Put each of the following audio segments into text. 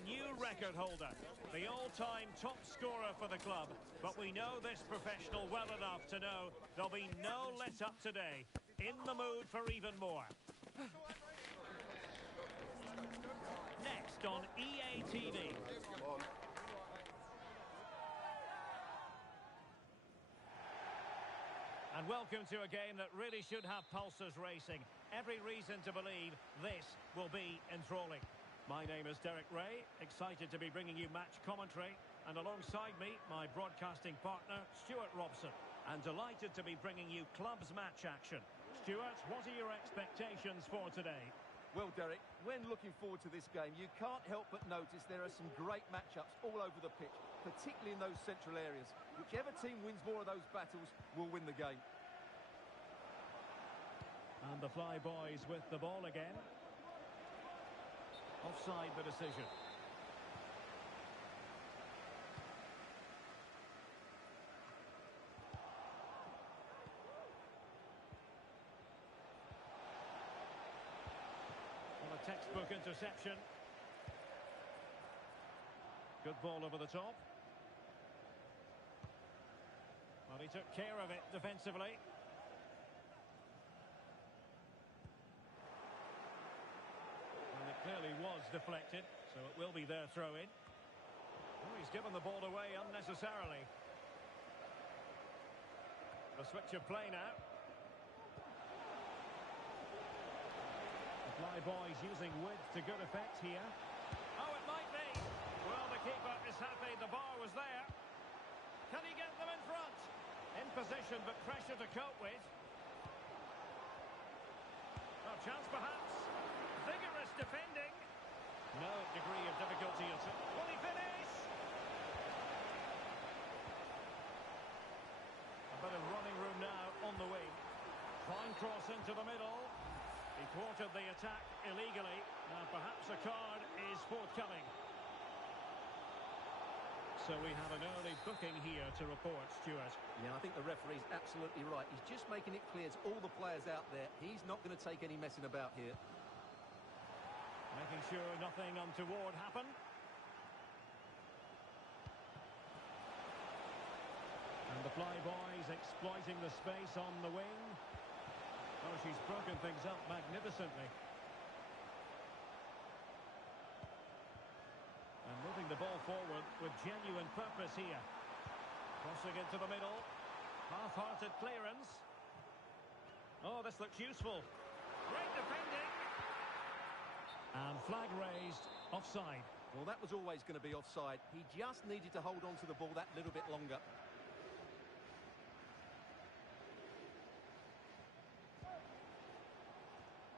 A new record holder, the all-time top scorer for the club. But we know this professional well enough to know there'll be no let-up today. In the mood for even more. Next on EA TV. And welcome to a game that really should have pulses racing. Every reason to believe this will be enthralling. My name is Derek Ray, excited to be bringing you match commentary. And alongside me, my broadcasting partner, Stuart Robson. And delighted to be bringing you clubs match action. Stuart, what are your expectations for today? Well, Derek, when looking forward to this game, you can't help but notice there are some great matchups all over the pitch, particularly in those central areas. Whichever team wins more of those battles will win the game. And the Fly Boys with the ball again. Offside the decision. Well, a textbook interception. Good ball over the top. Well, he took care of it defensively. And it clearly was deflected, so it will be their throw-in. Oh, he's given the ball away unnecessarily. A switch of play now. The Fly Boys using width to good effect here. Oh, it might be. Well, the keeper is happy the bar was there. Can he get them in front? In position, but pressure to cope with. Oh, chance perhaps. Vigorous defending. No degree of difficulty at all. Will he finish? A bit of running room now on the wing. Fine cross into the middle. He thwarted the attack illegally. Now perhaps a card is forthcoming. So we have an early booking here to report, Stuart. Yeah, I think the referee's absolutely right. He's just making it clear to all the players out there, he's not going to take any messing about here. Making sure nothing untoward happened. And the Fly Boys exploiting the space on the wing. Oh, she's broken things up magnificently. And moving the ball forward with genuine purpose here. Crossing into the middle. Half-hearted clearance. Oh, this looks useful. Great defending. And flag raised, offside. Well, that was always going to be offside. He just needed to hold on to the ball that little bit longer.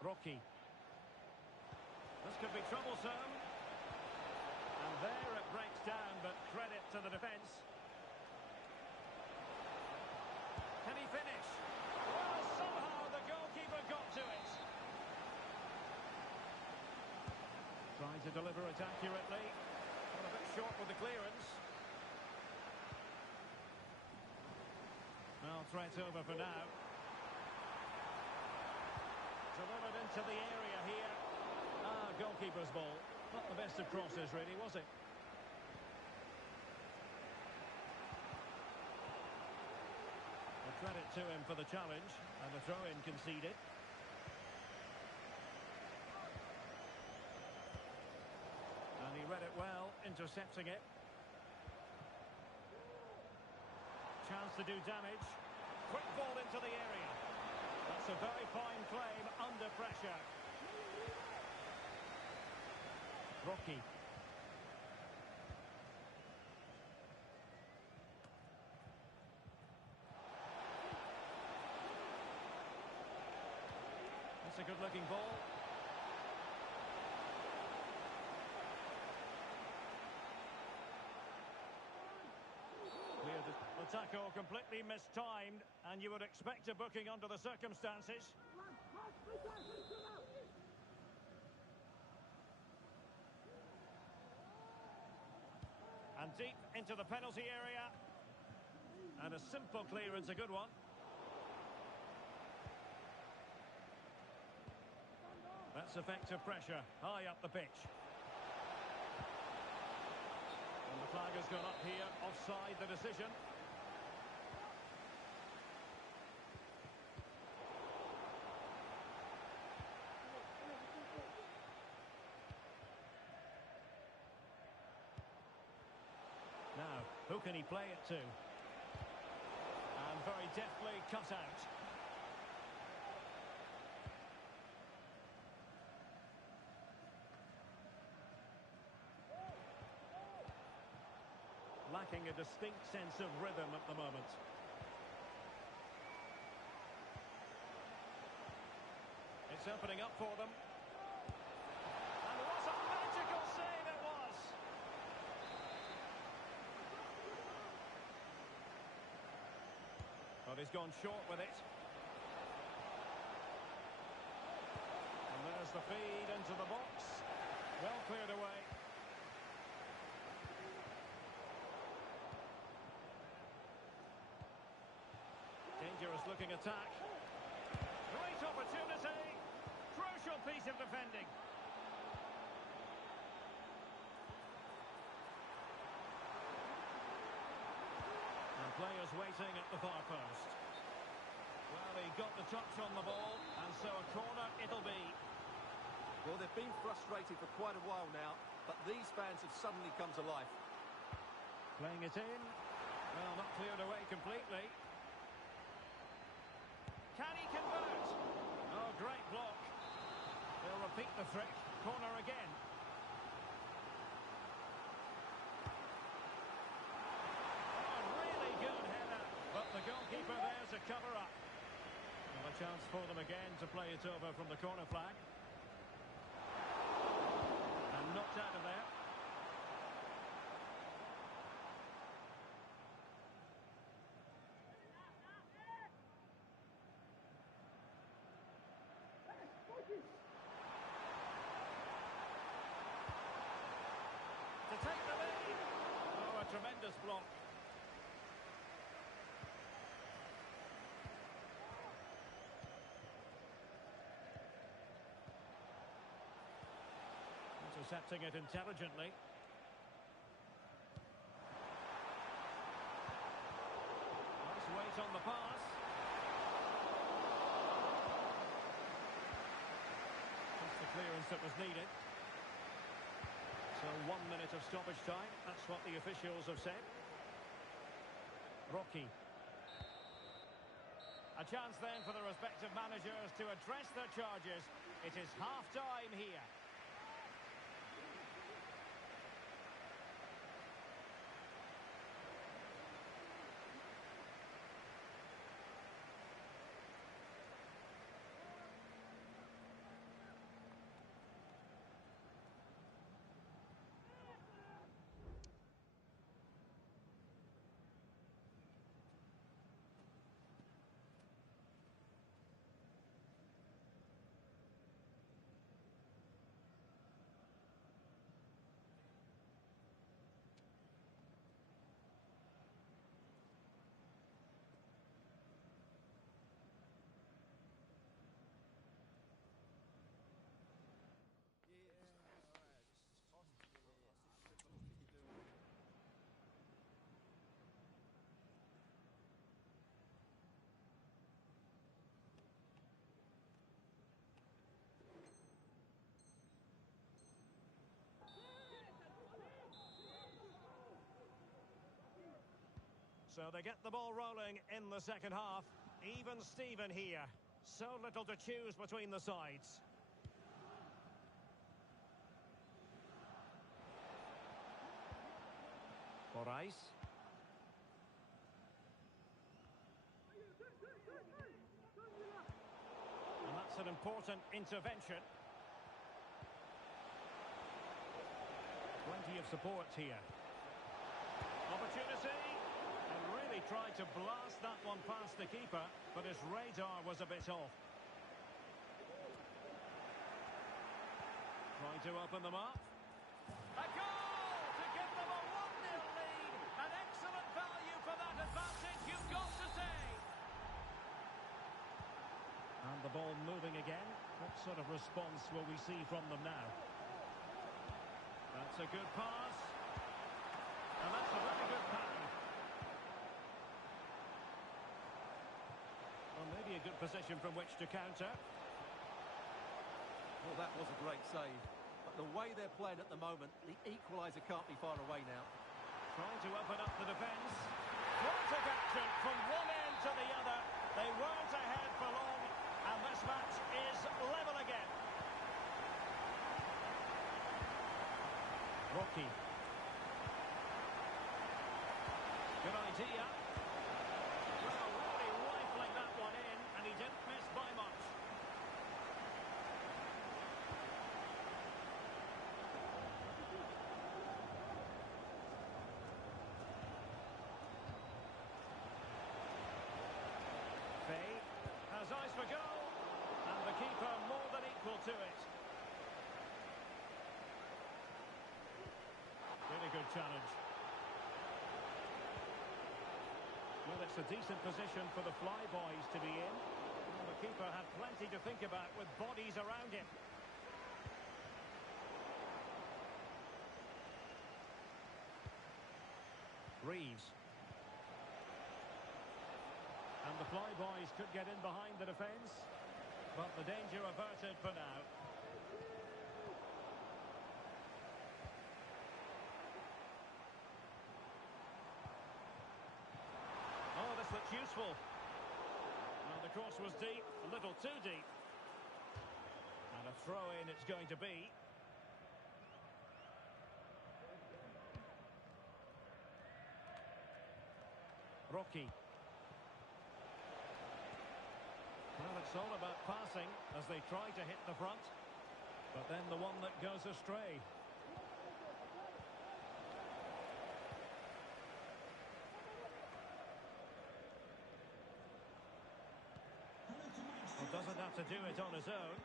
Rocky. This could be troublesome. And there it breaks down, but credit to the defence. Can he finish? Well, somehow the goalkeeper got to it. Trying to deliver it accurately. Got a bit short with the clearance. Well, threat over for now. Delivered into the area here. Ah, goalkeeper's ball. Not the best of crosses, really, was it? A credit to him for the challenge, and the throw-in conceded. And he read it well, intercepting it. Chance to do damage. Quick ball into the area. That's a very fine claim under pressure. Rocky. That's a good-looking ball. Clear the tackle completely mistimed, and you would expect a booking under the circumstances. And deep into the penalty area. And a simple clearance, a good one. That's effective pressure, high up the pitch. flag has gone up here. Offside the decision. Now, who can he play it to? And very deftly cut out. Lacking a distinct sense of rhythm at the moment. It's opening up for them. And what a magical save it was! But he's gone short with it. And there's the feed into the box. Well cleared away. Dangerous looking attack. Great opportunity. Crucial piece of defending. And players waiting at the far post. Well, he got the touch on the ball, and so a corner it'll be. Well, they've been frustrated for quite a while now, but these fans have suddenly come to life. Playing it in. Well, not cleared away completely. Can he convert? Oh, great block. They'll repeat the trick. Corner again. Oh, really good header. But the goalkeeper there to cover up. And a chance for them again to play it over from the corner flag. And knocked out of there. To take the lead. Oh, a tremendous block. Intercepting it intelligently. Nice weight on the pass. Just the clearance that was needed. So 1 minute of stoppage time. That's what the officials have said. Rocky. A chance then for the respective managers to address their charges. It is half-time here. So they get the ball rolling in the second half. Even Steven here. So little to choose between the sides. Moraes. And that's an important intervention. Plenty of support here. Opportunity. And really tried to blast that one past the keeper, but his radar was a bit off. Trying to open them up. A goal to give them a 1-0 lead. An excellent value for that advantage, you've got to say. And the ball moving again. What sort of response will we see from them now? That's a good pass. And that's a very good pattern. Well, maybe a good position from which to counter. Well, that was a great save. But the way they're playing at the moment, the equaliser can't be far away now. Trying to open up the defence. Frantic action from one end to the other. They weren't ahead for long, and this match is level again. Rocky. Good idea. Well, really rifling that one in, and he didn't miss by much. Fay has eyes for goal, and the keeper more than equal to it. Really good challenge. Well, it's a decent position for the flyboys to be in. Well, the keeper had plenty to think about with bodies around him. Reeves. And the flyboys could get in behind the defence, but the danger averted for now. Oh, this looks useful. Well, the cross was deep, a little too deep. And a throw-in it's going to be. Rocky. Well, it's all about passing as they try to hit the front. But then the one that goes astray. He doesn't have to do it on his own.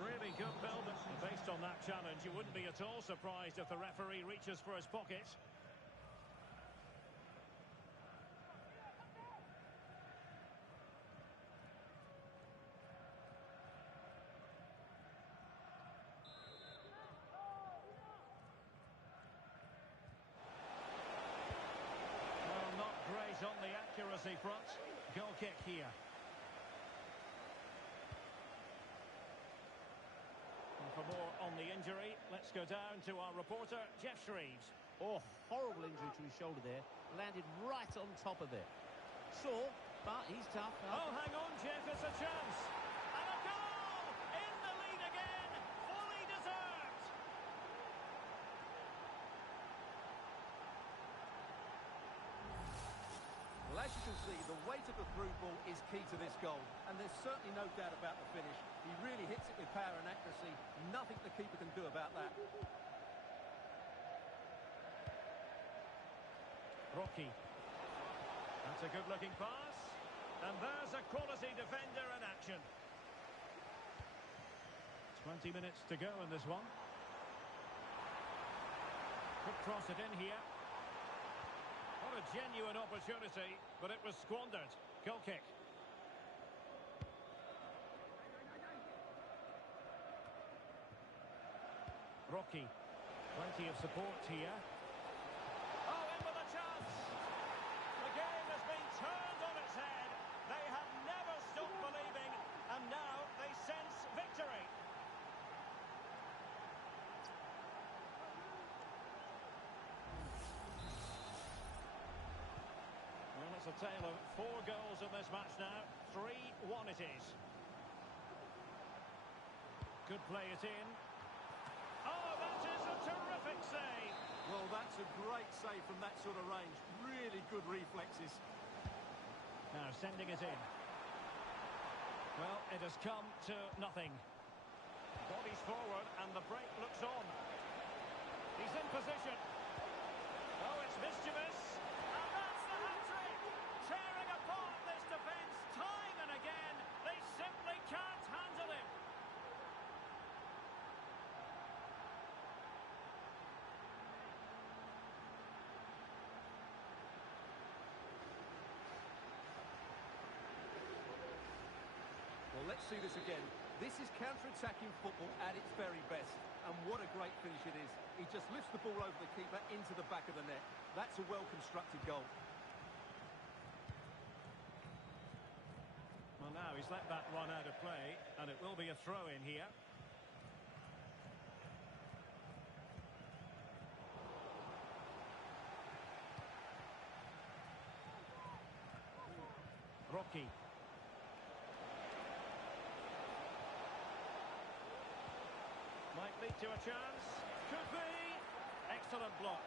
Really good build. Based on that challenge, you wouldn't be at all surprised if the referee reaches for his pocket. Well, not great on the accuracy front. Goal kick here. And for more on the injury, let's go down to our reporter, Jeff Shreves. Oh, horrible injury to his shoulder there. Landed right on top of it. Sore, but he's tough. Oh, hang on, Jeff, it's a chance. And a goal! In the lead again! Fully deserved! Well, as you can see, the weight of the through ball is key to this goal. And there's certainly no doubt about the finish. He really hits it with power and accuracy. Nothing the keeper can do about that. Rocky. That's a good-looking pass. And there's a quality defender in action. 20 minutes to go in this one. Could cross it in here. What a genuine opportunity, but it was squandered. Goal kick. Rocky. Plenty of support here. Oh, in with a chance! The game has been turned on its head. They have never stopped believing, and now they sense victory. Well, it's a tale of 4 goals in this match now. 3-1 it is. Could play it in. Oh, that is a terrific save. Well, that's a great save from that sort of range. Really good reflexes. Now sending it in. Well, it has come to nothing. Bodies forward and the break looks on. He's in position. Oh, it's mischievous. And that's the hat-trick. Tearing apart this defence time and again. They simply can't handle him. Well, let's see this again. This is counter-attacking football at its very best. And what a great finish it is. He just lifts the ball over the keeper into the back of the net. That's a well-constructed goal. Well, now he's let that run out of play, and it will be a throw-in here. Rocky. Might lead to a chance. Could be. Excellent block.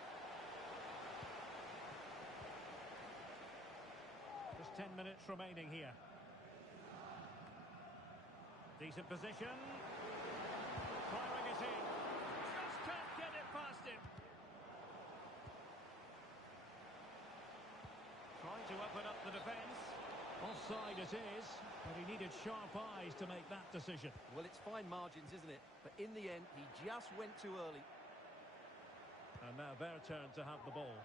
Just 10 minutes remaining here. Decent position. Firing it in. Just can't get it past him. Trying to open up the defence. Offside it is, but he needed sharp eyes to make that decision. Well, it's fine margins, isn't it? But in the end, he just went too early. And now their turn to have the ball.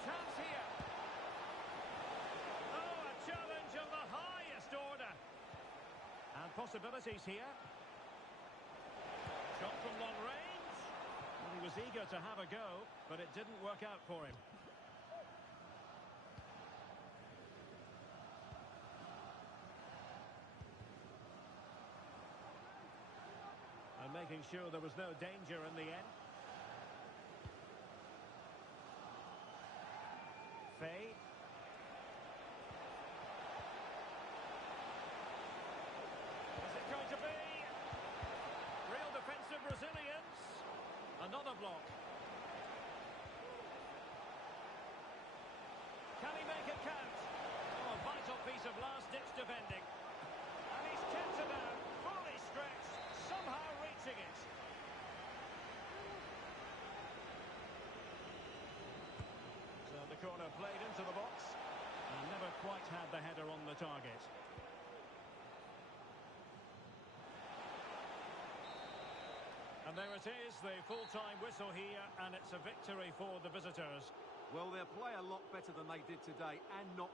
Chance here. Oh, a challenge of the highest order. And possibilities here. Shot from long range. Well, he was eager to have a go, but it didn't work out for him. And making sure there was no danger in the end. Faye. Is it going to be? Real defensive resilience. Another block. Can he make it count? Oh, a vital piece of last-ditch defending. And he's kept it out, fully stretched, somehow reaching it. So the corner played into the box and never quite had the header on the target. And there it is, the full-time whistle here, and it's a victory for the visitors. Well, they'll play a lot better than they did today, and not...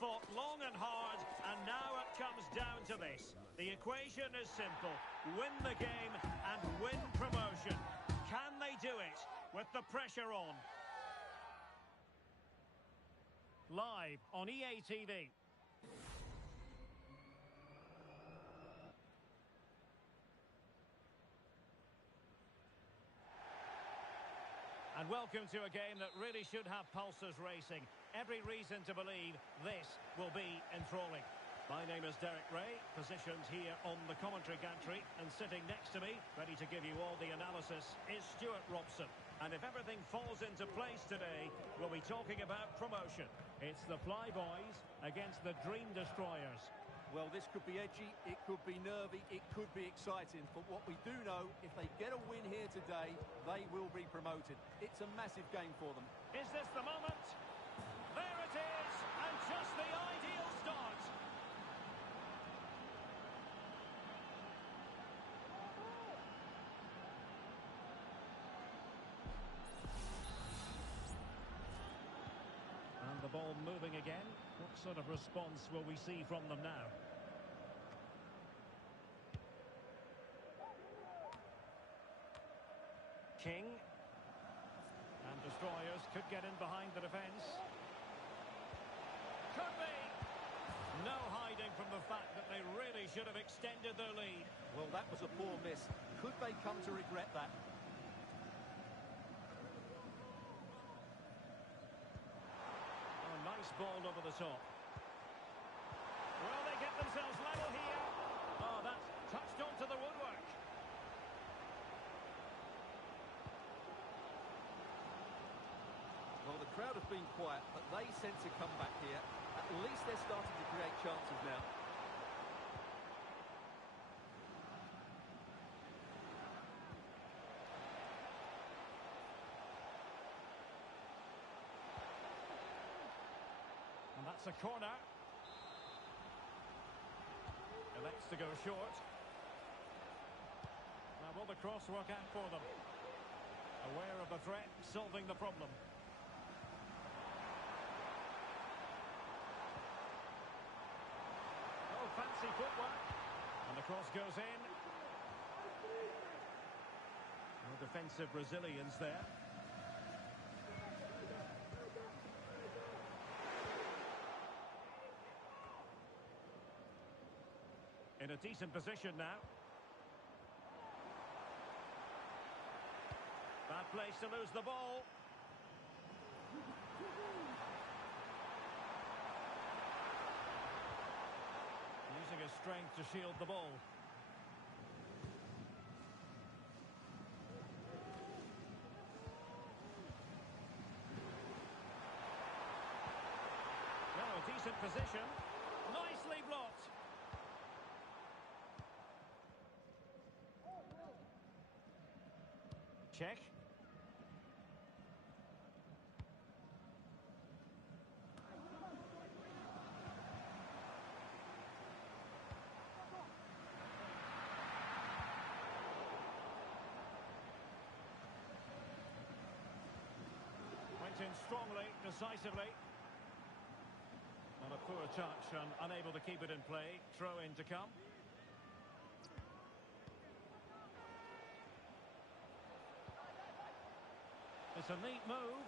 fought long and hard, and now it comes down to this. The equation is simple. Win the game and win promotion. Can they do it with the pressure on? Live on EA TV. And welcome to a game that really should have pulses racing. Every reason to believe this will be enthralling. My name is Derek Ray, positioned here on the commentary gantry, and sitting next to me, ready to give you all the analysis, is Stuart Robson. And if everything falls into place today, we'll be talking about promotion. It's the Flyboys against the Dream Destroyers. Well, this could be edgy, it could be nervy, it could be exciting. But what we do know, if they get a win here today, they will be promoted. It's a massive game for them. Is this the moment? There it is, and just the ideal start. And the ball moving again. What sort of response will we see from them now? King. And Destroyers could get in behind the defence. Could be. No hiding from the fact that they really should have extended their lead. Well, that was a poor miss. Could they come to regret that? Oh, nice ball over the top. Will they get themselves level here? Oh, that's touched onto the woodwork. Well, the crowd have been quiet, but they sense a comeback here. At least they're starting to create chances now. And that's a corner. Elects to go short. Now will the cross work out for them? Aware of the threat, solving the problem. Oh, fancy footwork. And the cross goes in. No defensive resilience there. In a decent position now. Bad place to lose the ball. Using his strength to shield the ball. No, a decent position. Nicely blocked. Check. Went in strongly, decisively. And a poor touch and unable to keep it in play. Throw in to come. It's a neat move.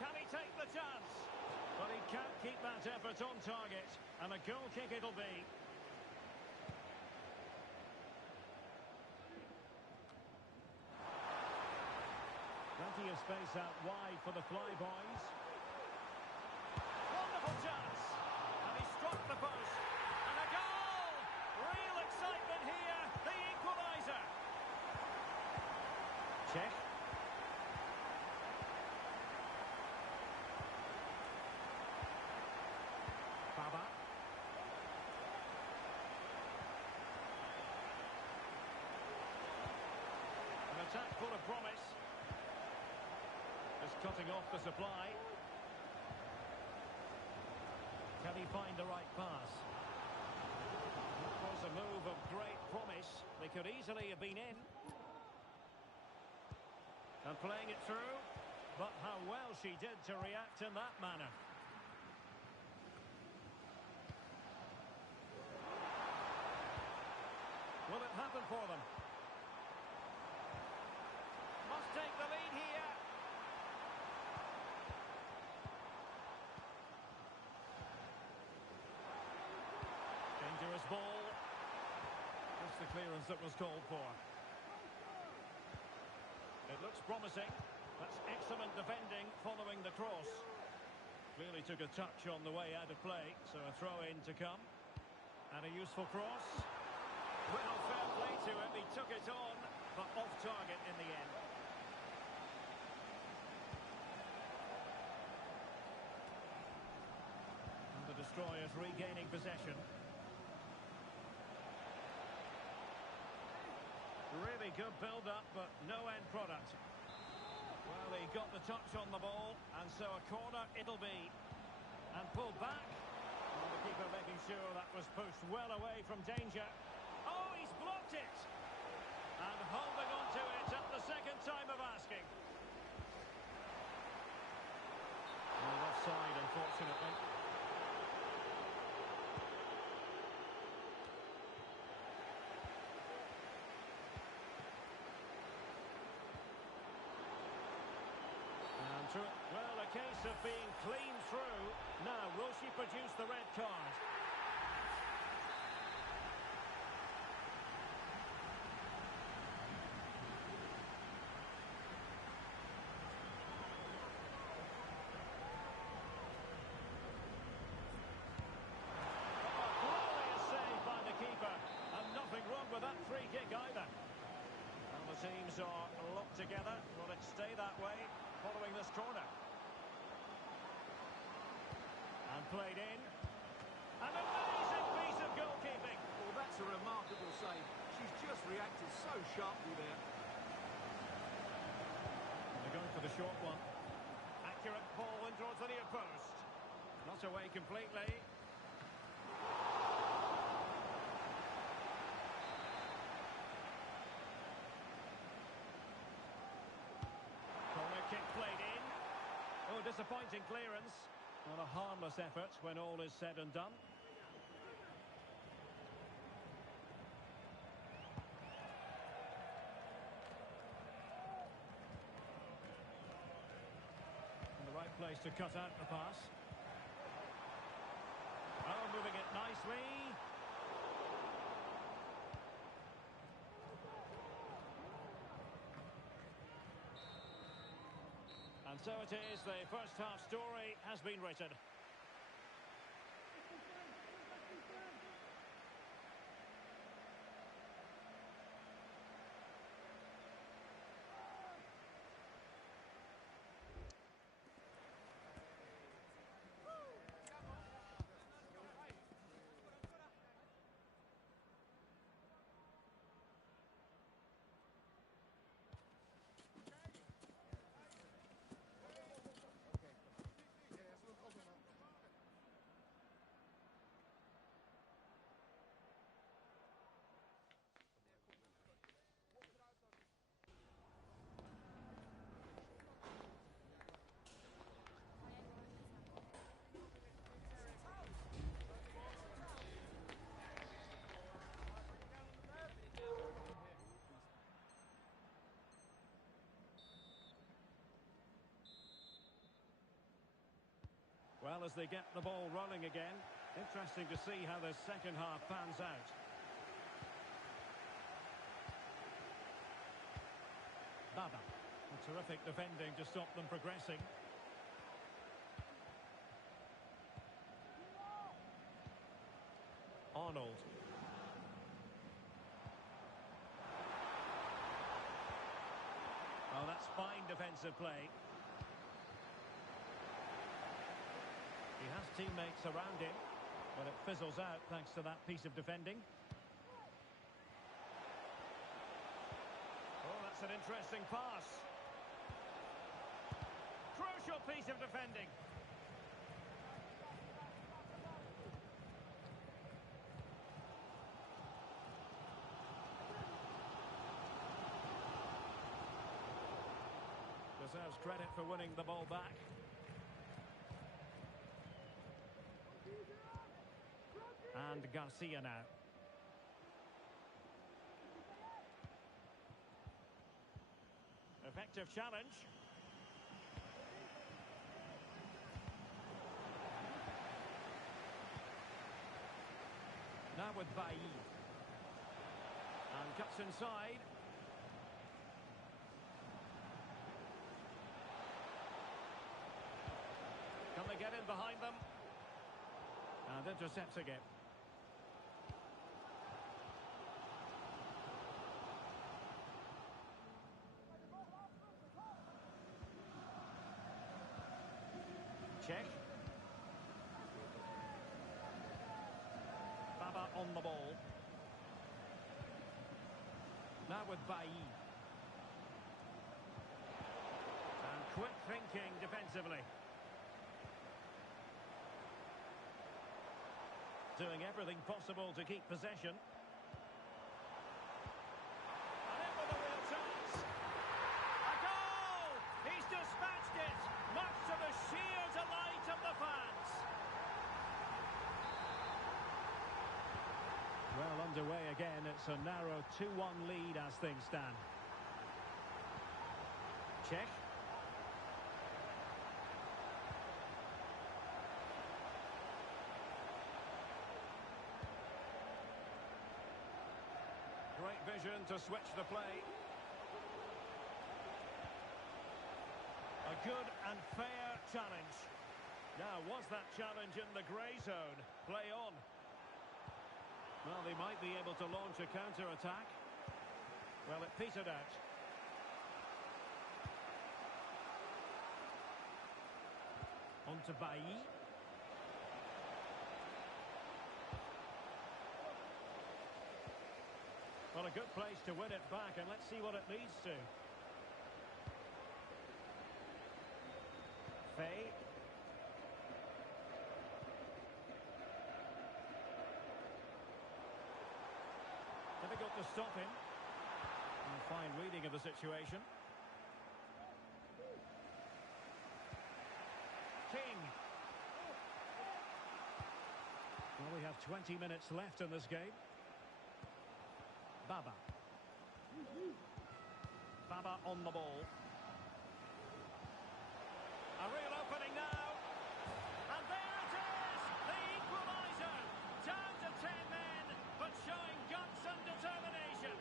Can he take the chance? Well, he can't keep that effort on target. And a goal kick it'll be. Plenty of space out wide for the Flyboys. Wonderful chance. And he struck the post. And a goal! Real excitement here. The equaliser. Check. Baba. An attack full of promise. Just cutting off the supply. Can he find the right pass? That was a move of great promise. They could easily have been in. And playing it through. But how well she did to react in that manner. Will it happen for them? Must take the lead here. Dangerous ball. That's the clearance that was called for. It looks promising. That's excellent defending following the cross. Clearly took a touch on the way out of play, so a throw-in to come. And a useful cross. Well, fair play to him. He took it on, but off target in the end. And the destroyers regaining possession. Really good build-up, but no end product. Well, he got the touch on the ball, and so a corner it'll be. And pulled back. Well, the keeper making sure that was pushed well away from danger. Oh, he's blocked it! And holding on to it at the second time of asking. Well, offside, unfortunately. Well, a case of being clean through. Now, will she produce the red card? Oh, glorious save by the keeper. And nothing wrong with that free kick either. Well, the teams are locked together. Will it stay that way following this corner? And played in. An amazing piece of goalkeeping. Well, that's a remarkable save. She's just reacted so sharply there. And they're going for the short one. Accurate ball in towards the near post. Not away completely. Corner kick played in. Oh, disappointing clearance. Not a harmless effort when all is said and done. In the right place to cut out the pass. Oh, moving it nicely. And so it is, the first half story has been written. Well, as they get the ball rolling again, interesting to see how the second half pans out. Baba, a terrific defending to stop them progressing. Arnold. Oh, that's fine defensive play. He has teammates around him, but it fizzles out thanks to that piece of defending. Oh, that's an interesting pass. Crucial piece of defending. The Deserves credit for winning the ball back. And Garcia now. Effective challenge. Now with Bailly. And cuts inside. Can they get in behind them? And intercepts again. Check. Baba on the ball. Now with Bailly. And quick thinking defensively. Doing everything possible to keep possession. And in with a real chance. A goal! He's dispatched it, much to the sheer delight of the fans. Well, underway again. It's a narrow 2-1 lead as things stand. Check. Great vision to switch the play. A good and fair challenge. Now, was that challenge in the grey zone? Play on. Well, they might be able to launch a counter-attack. Well, it petered out. On to Bailly. Well, a good place to win it back, and let's see what it leads to. Fay. Difficult to stop him. And fine reading of the situation. King. Well, we have 20 minutes left in this game. Baba. Baba on the ball. A real opening now. And there it is! The equaliser! Down to 10 men, but showing guts and determination.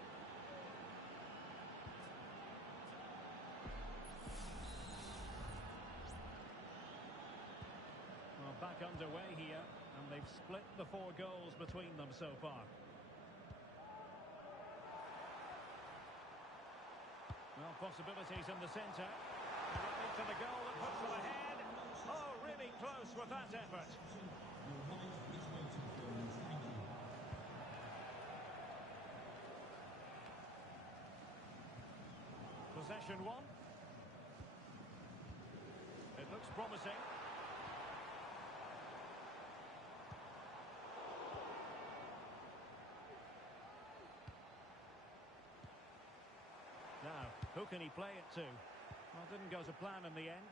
Well, back underway here, and they've split the 4 goals between them so far. Well, possibilities in the centre. And it leads to the goal that puts them ahead. Oh, really close with that effort. Possession 1. It looks promising. Now, who can he play it to? Well, it didn't go to plan in the end.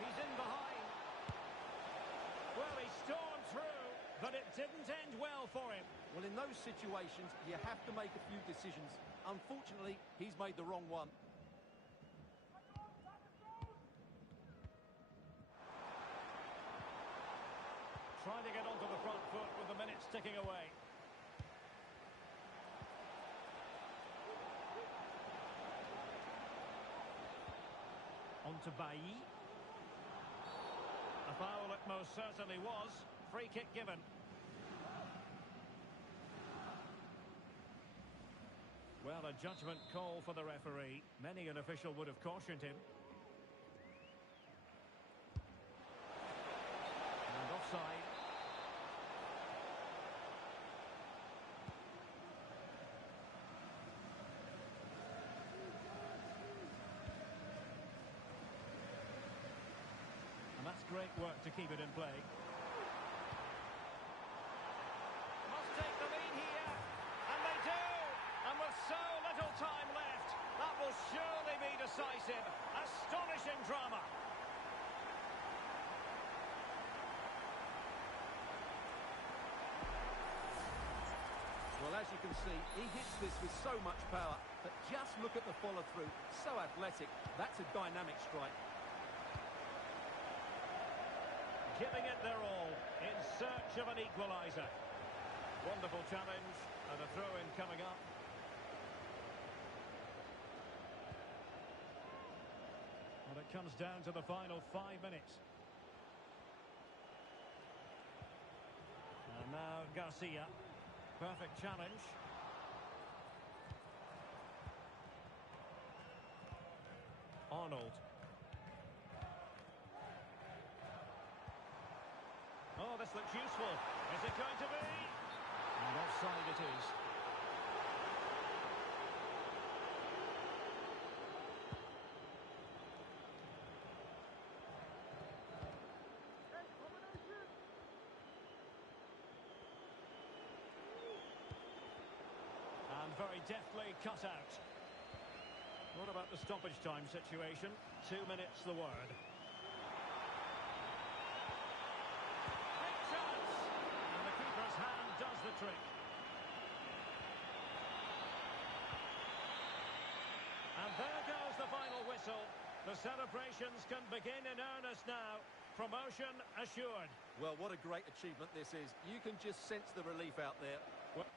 He's in behind. Well, he stormed through, but it didn't end well for him. Well, in those situations, you have to make a few decisions. Unfortunately, he's made the wrong one. Trying to get onto the front foot with the minutes ticking away. On to Bailly. A foul it most certainly was. Free kick given. Well, a judgment call for the referee. Many an official would have cautioned him. And offside. And that's great work to keep it in play. Must take the lead here, and they do, and with so little time. decisive, astonishing drama. Well, as you can see, he hits this with so much power, but just look at the follow-through. So athletic. That's a dynamic strike. Giving it their all in search of an equaliser. Wonderful challenge, and a throw-in coming up. Well, it comes down to the final 5 minutes. And now Garcia. Perfect challenge. Arnold. Oh, this looks useful. Is it going to be? And offside it is. And very deftly cut out. What about the stoppage time situation? 2 minutes the word. Big chance! And the keeper's hand does the trick. And there goes the final whistle. The celebrations can begin in earnest now. Promotion assured. Well, what a great achievement this is. You can just sense the relief out there. Well,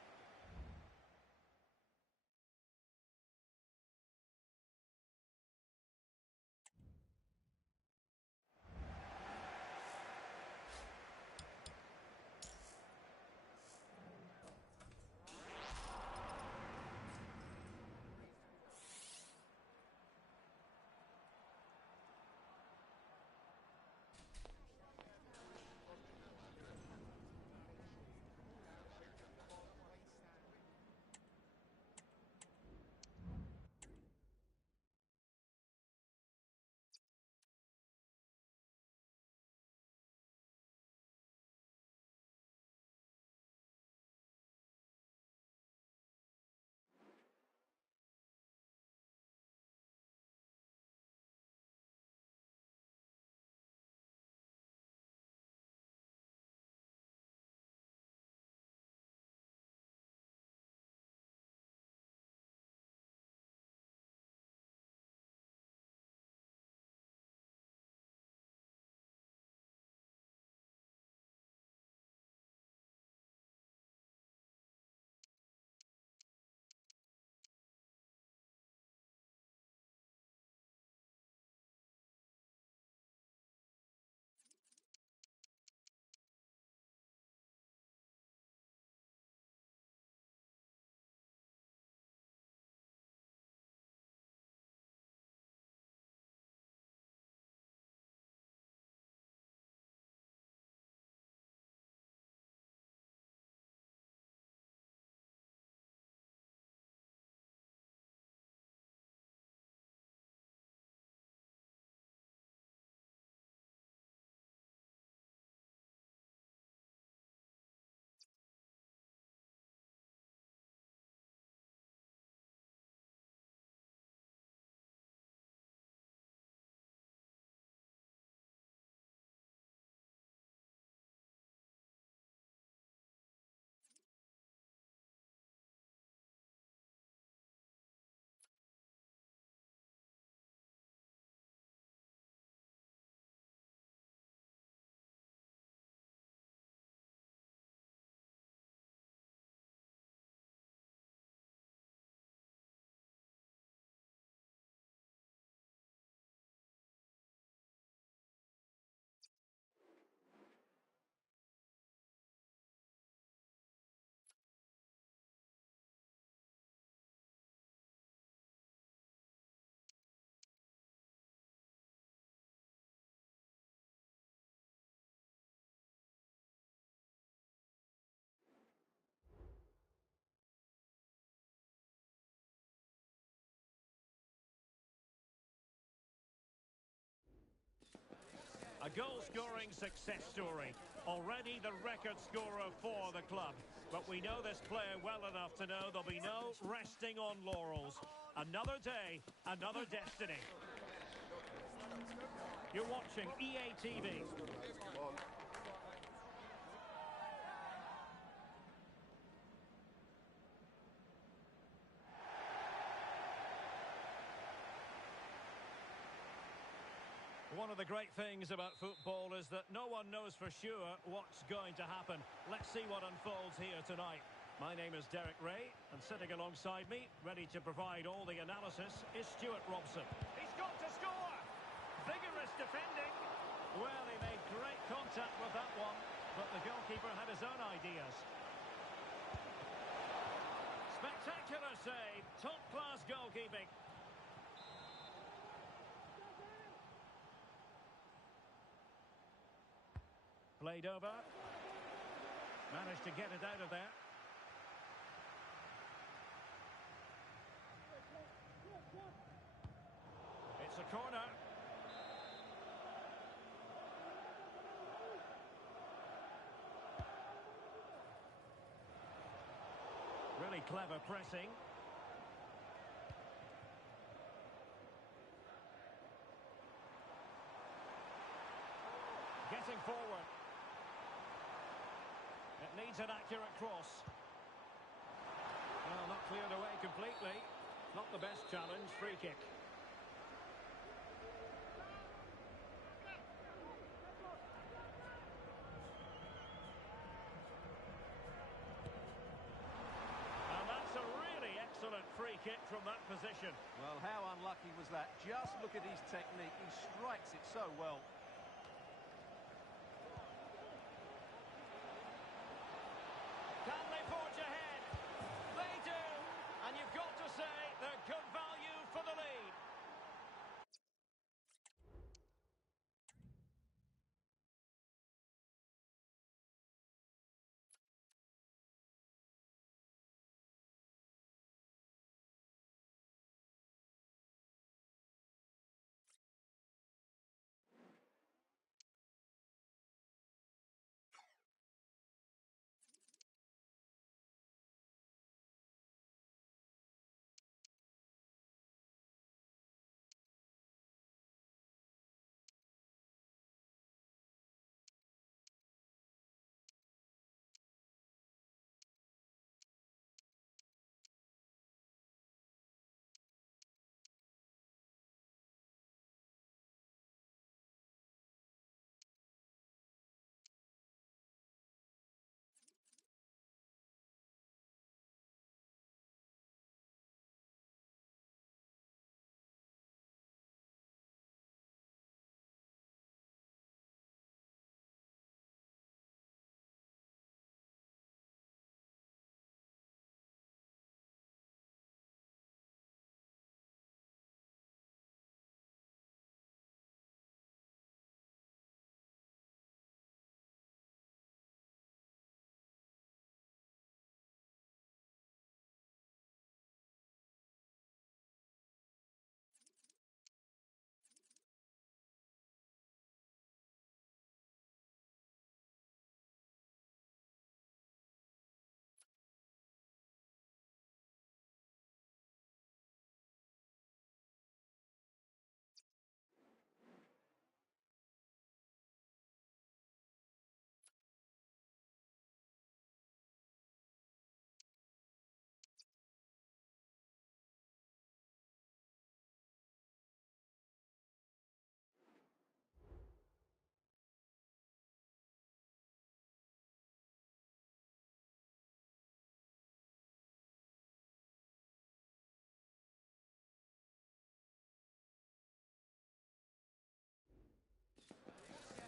a goal-scoring success story. Already the record scorer for the club. But we know this player well enough to know there'll be no resting on laurels. Another day, another destiny. You're watching EATV. One of the great things about football is that no one knows for sure what's going to happen. Let's see what unfolds here tonight. My name is Derek Ray, and sitting alongside me, ready to provide all the analysis, is Stuart Robson. He's got to score! Vigorous defending. Well, he made great contact with that one, but the goalkeeper had his own ideas. Spectacular save, top-class goalkeeping. Played over. Managed to get it out of there. It's a corner. Really clever pressing. Getting forward. It needs an accurate cross. Well, not cleared away completely. Not the best challenge. Free kick. And that's a really excellent free kick from that position. Well, how unlucky was that? Just look at his technique. He strikes it so well. Can they forge ahead? They do! And you've got to say they're good value for the lead.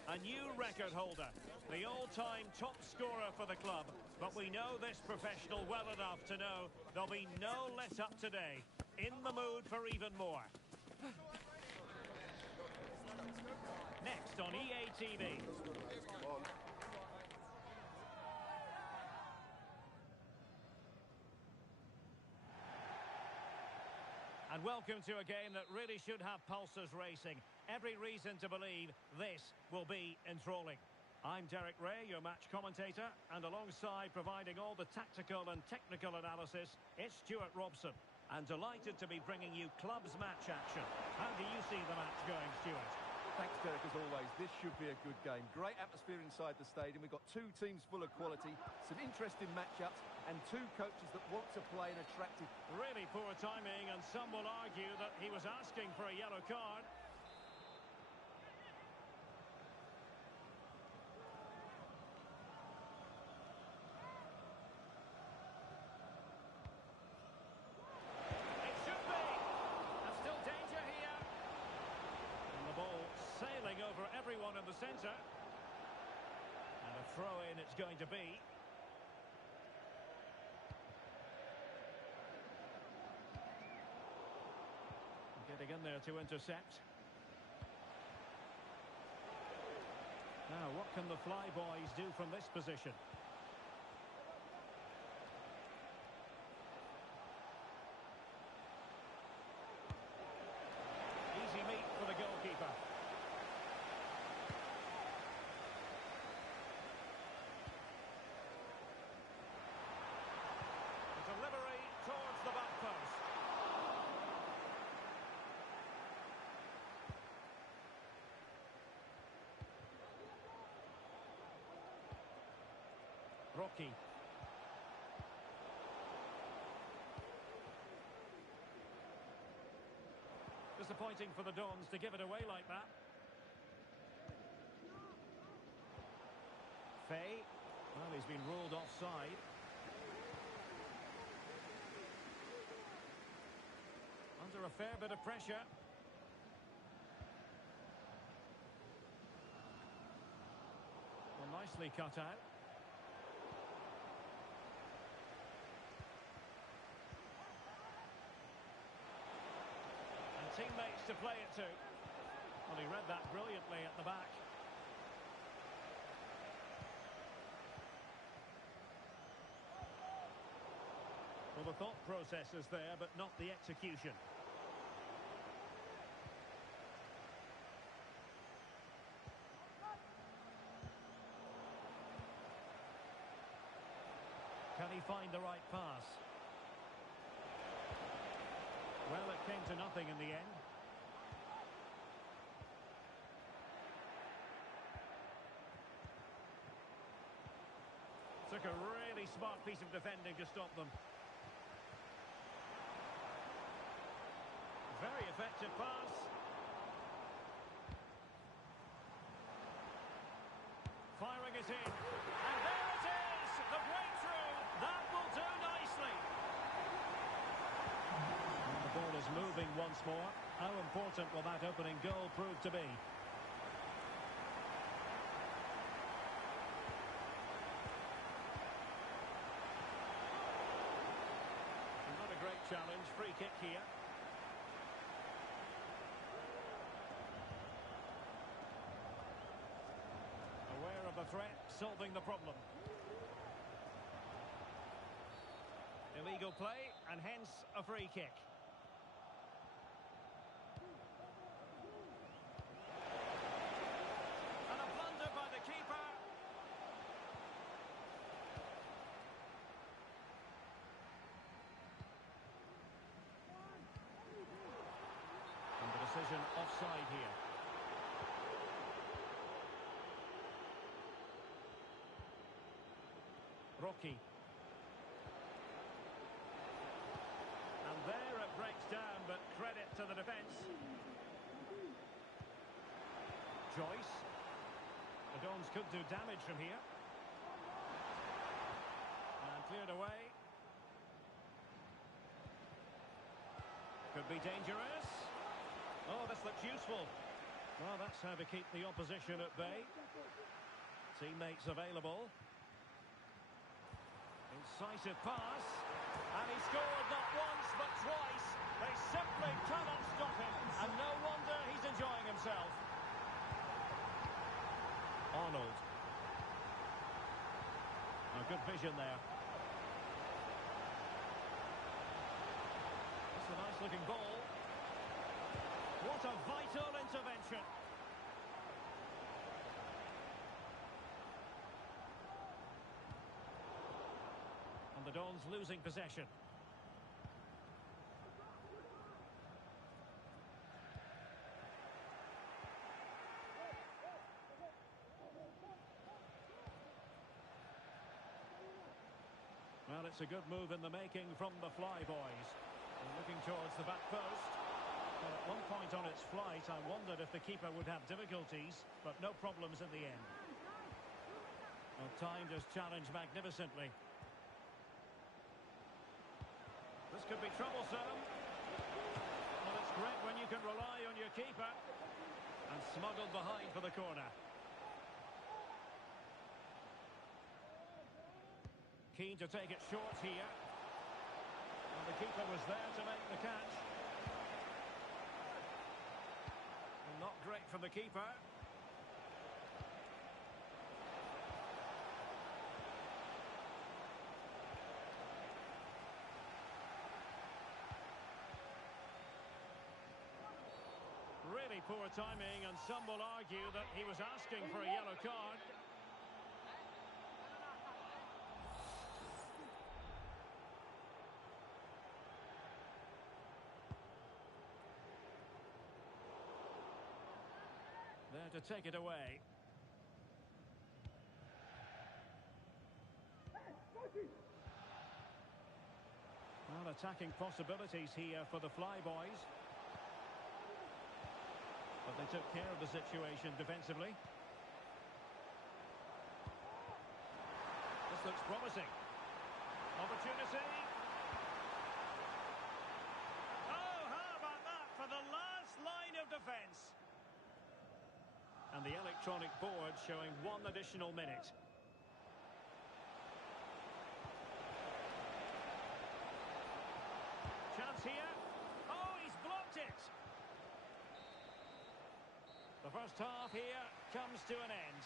A new record holder, the all-time top scorer for the club. But we know this professional well enough to know there'll be no let-up today. In the mood for even more. Next on EATV. And welcome to a game that really should have pulses racing. Every reason to believe this will be enthralling. I'm Derek Ray, your match commentator, and alongside providing all the tactical and technical analysis, it's Stuart Robson. And delighted to be bringing you clubs match action. How do you see the match going, Stuart? Thanks, Derek, as always. This should be a good game. Great atmosphere inside the stadium. We've got two teams full of quality, some interesting matchups, and two coaches that want to play an attractive... Really poor timing, and some will argue that he was asking for a yellow card. It should be. And still danger here. And the ball sailing over everyone in the centre. And a throw-in it's going to be. Getting in there to intercept. Now, what can the Fly Boys do from this position? Easy meat for the goalkeeper. The delivery towards the back post. Rocky. Disappointing for the Dons to give it away like that. Fay. Well, he's been ruled offside. Under a fair bit of pressure. Well, nicely cut out. Teammates to play it to. Well, he read that brilliantly at the back. Well, the thought process is there, but not the execution. Can he find the right pass? Well, it came to nothing in the end. Took a really smart piece of defending to stop them. Very effective pass. Firing it in. And there it is! The breakthrough! That will do nicely. The ball is moving once more. How important will that opening goal prove to be? Not a great challenge. Free kick here. Aware of the threat, solving the problem. Illegal play, and hence a free kick. Decision offside here. Rocky. And there it breaks down, but credit to the defence. Joyce. The Dons could do damage from here. And cleared away. Could be dangerous. Oh, this looks useful. Well, that's how to keep the opposition at bay. Teammates available. Incisive pass. And he scored not once, but twice. They simply cannot stop him. And no wonder he's enjoying himself. Arnold. A good vision there. That's a nice-looking ball. What a vital intervention. And the Dons losing possession. That's a good move in the making from the Flyboys. And looking towards the back post. Well, at one point on its flight, I wondered if the keeper would have difficulties, but no problems in the end. Well, timed his challenge magnificently. This could be troublesome. Well, it's great when you can rely on your keeper. And smuggled behind for the corner. Keen to take it short here. Well, the keeper was there to make the catch. Well, not great from the keeper. Really poor timing, and some will argue that he was asking for a yellow card. There to take it away. Well, attacking possibilities here for the Flyboys. But they took care of the situation defensively. This looks promising. Opportunity. Oh, how about that for the last line of defence? And the electronic board showing 1 additional minute. Chance here. Oh, he's blocked it. The first half here comes to an end.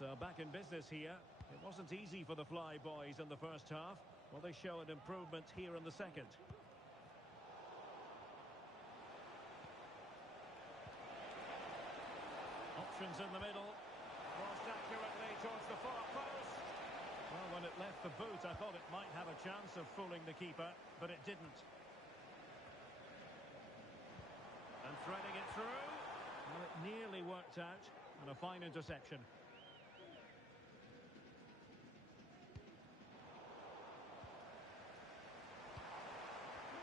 So back in business here. It wasn't easy for the Flyboys in the first half. Well, they show an improvement here in the second. Options in the middle. Crossed accurately towards the far post. Well, when it left the boot, I thought it might have a chance of fooling the keeper, but it didn't. And threading it through. Well, it nearly worked out. And a fine interception.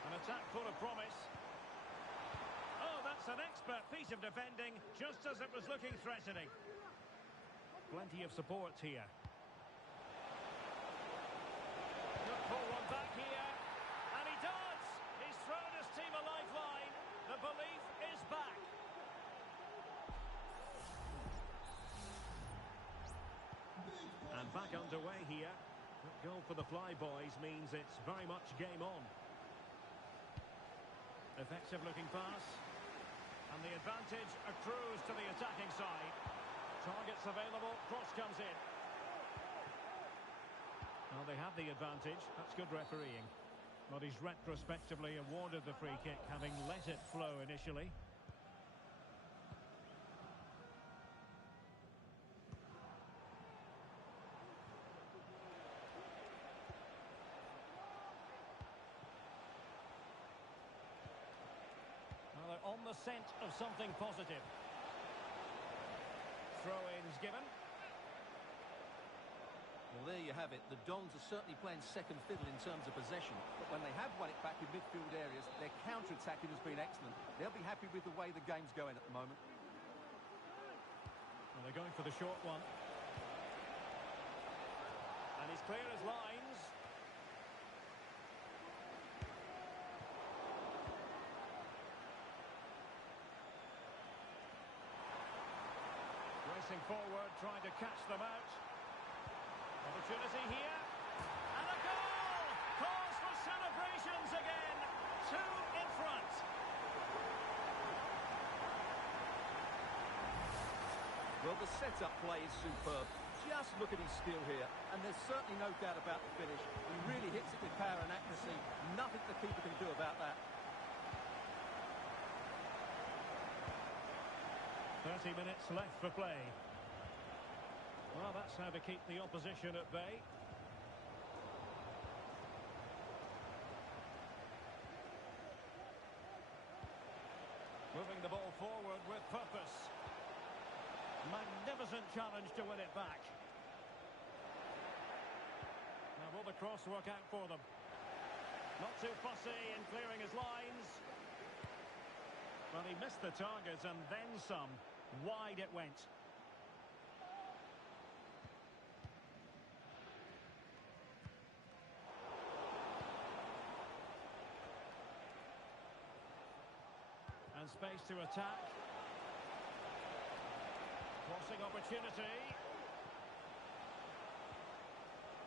An attack full of promise. Oh, that's an expert piece of defending, just as it was looking threatening. Plenty of support here. Could pull one back here. And he does! He's thrown his team a lifeline. The belief is back. And back underway here. That goal for the Flyboys means it's very much game on. Effective looking pass. And the advantage accrues to the attacking side. Targets available, cross comes in. Well, they have the advantage. That's good refereeing. But he's retrospectively awarded the free kick, having let it flow initially. Well, they're on the scent of something positive. Throw-ins given. Well, there you have it. The Dons are certainly playing second fiddle in terms of possession, but when they have won it back in midfield areas, their counter-attacking has been excellent. They'll be happy with the way the game's going at the moment. Well, they're going for the short one. And he's clear as lines. Pushing forward, trying to catch them out. Opportunity here. And a goal! Cause for celebrations again. Two in front. Well, the setup play is superb. Just look at his skill here. And there's certainly no doubt about the finish. He really hits it with power and accuracy. Nothing the keeper can do about that. 30 minutes left for play. Well, that's how to keep the opposition at bay. Moving the ball forward with purpose. Magnificent challenge to win it back. Now will the cross work out for them? Not too fussy in clearing his lines. Well, he missed the target and then some. Wide it went. And space to attack. Crossing opportunity.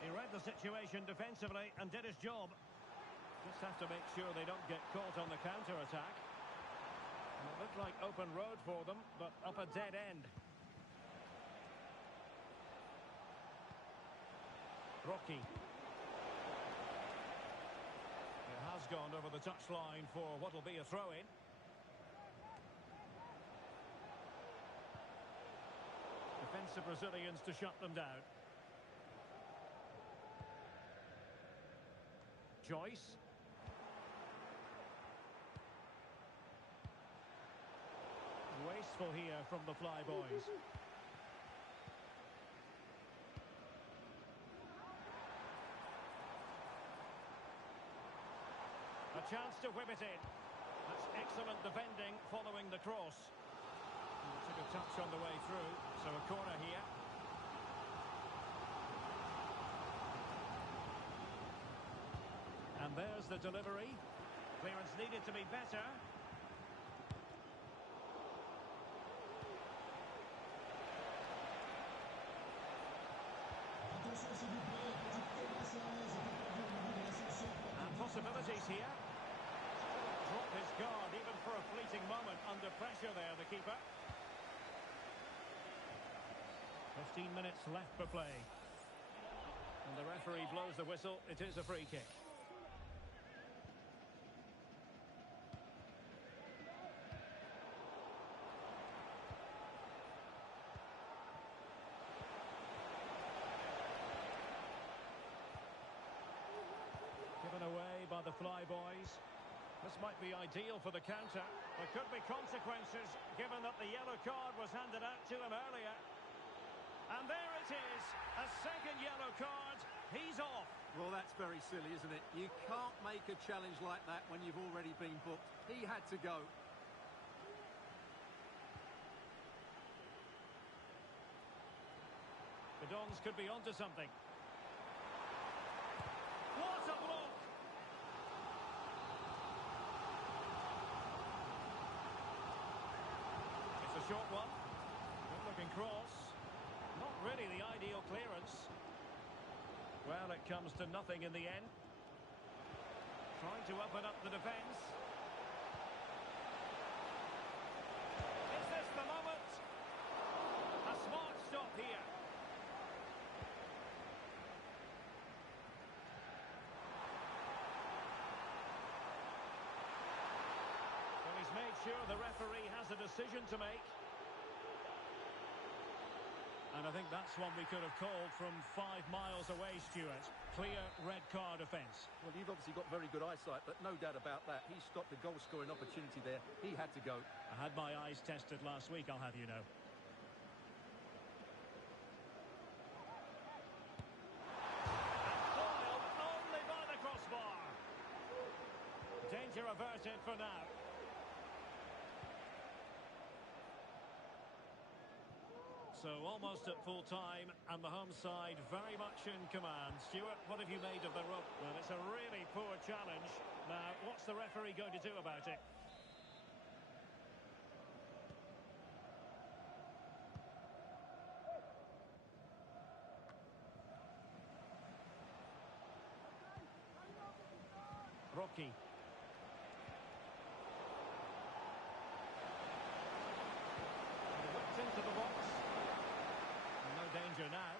He read the situation defensively and did his job. Just have to make sure they don't get caught on the counter-attack. It looked like open road for them, but up a dead end. Rocky. It has gone over the touchline for what will be a throw-in. Defensive Brazilians to shut them down. Joyce. Wasteful here from the Flyboys. A chance to whip it in. That's excellent defending following the cross. Took a touch on the way through, so a corner here. And there's the delivery. Clearance needed to be better. And possibilities here. Drop his guard even for a fleeting moment. Under pressure there, the keeper. 15 minutes left for play. And the referee blows the whistle. It is a free kick. Given away by the Flyboys. This might be ideal for the counter. There could be consequences given that the yellow card was handed out to him earlier. And there it is, a second yellow card. He's off. Well, that's very silly, isn't it? You can't make a challenge like that when you've already been booked. He had to go. The Dons could be onto something. What a block! It's a short one. Good looking cross. Not really the ideal clearance. Well, it comes to nothing in the end. Trying to open up the defence. Is this the moment? A smart stop here. Well, he's made sure the referee has a decision to make. And I think that's one we could have called from 5 miles away, Stuart. Clear red card offence. Well, you've obviously got very good eyesight, but no doubt about that. He stopped the goal-scoring opportunity there. He had to go. I had my eyes tested last week, I'll have you know. And foiled only by the crossbar. Danger averted for now. So almost at full time, and the home side very much in command. Stuart, what have you made of the run? Well, it's a really poor challenge. Now, what's the referee going to do about it? rocky. Whipped into the box. No danger now.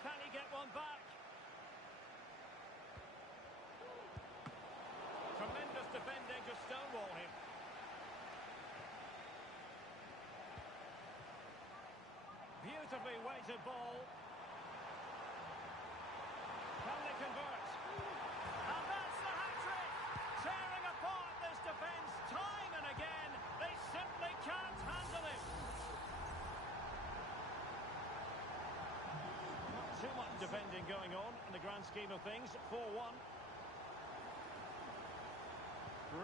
Can he get one back? Tremendous defending to stonewall him. Beautifully weighted ball. Can they convert? And that's the hat-trick! Tearing apart this defence time and again. They simply can't handle it. Not too much defending going on in the grand scheme of things. 4-1.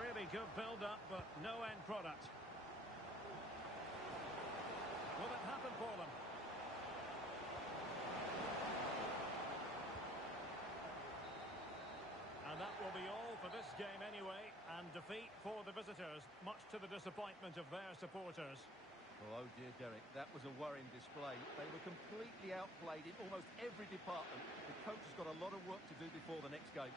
Really good build-up, but no end product. Will it happen for them? And that will be all for this game anyway, and defeat for the visitors, much to the disappointment of their supporters. Oh dear, Derek, that was a worrying display. They were completely outplayed in almost every department. The coach has got a lot of work to do before the next game.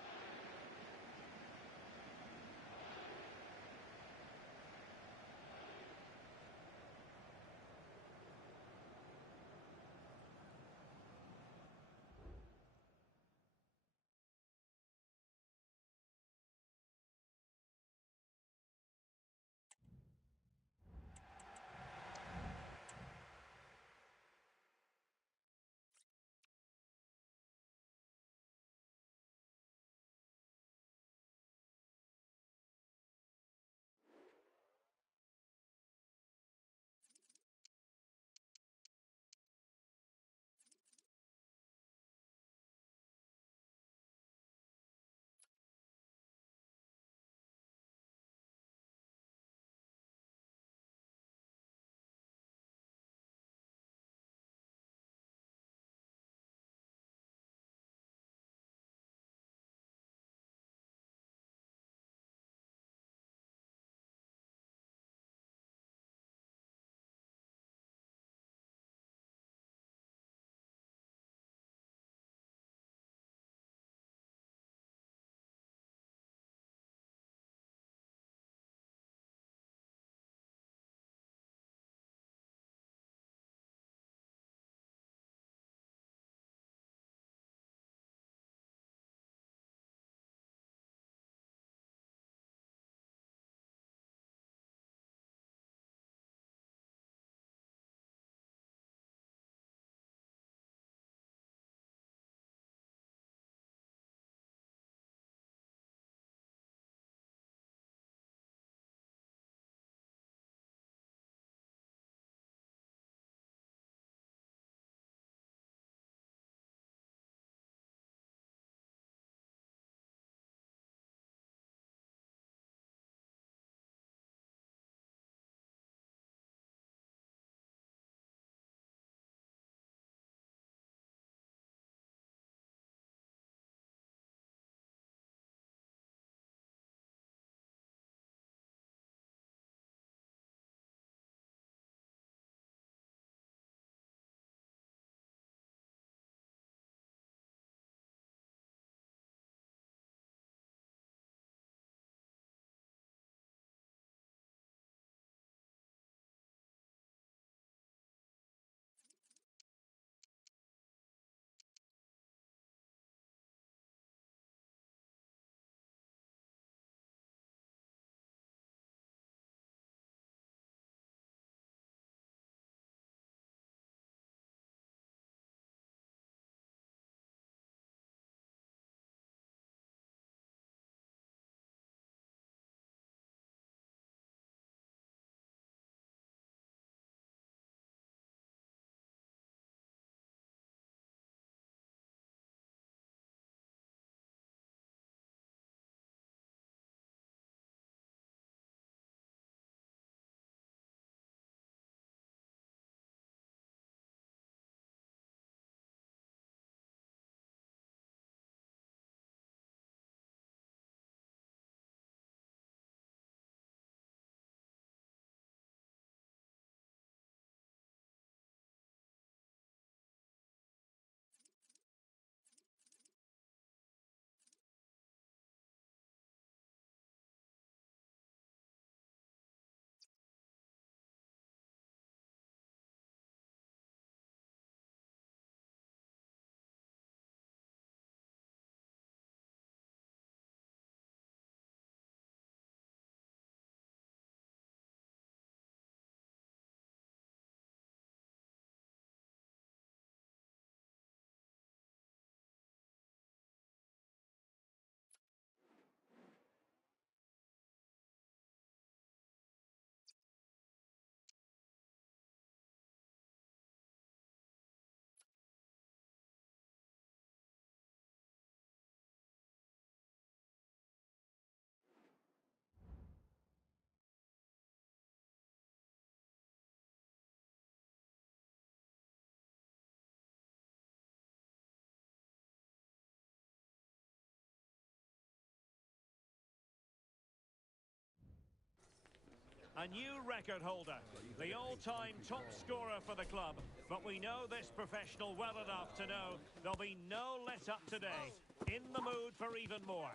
a new record holder, the all-time top scorer for the club. But we know this professional well enough to know there'll be no let-up today. In the mood for even more.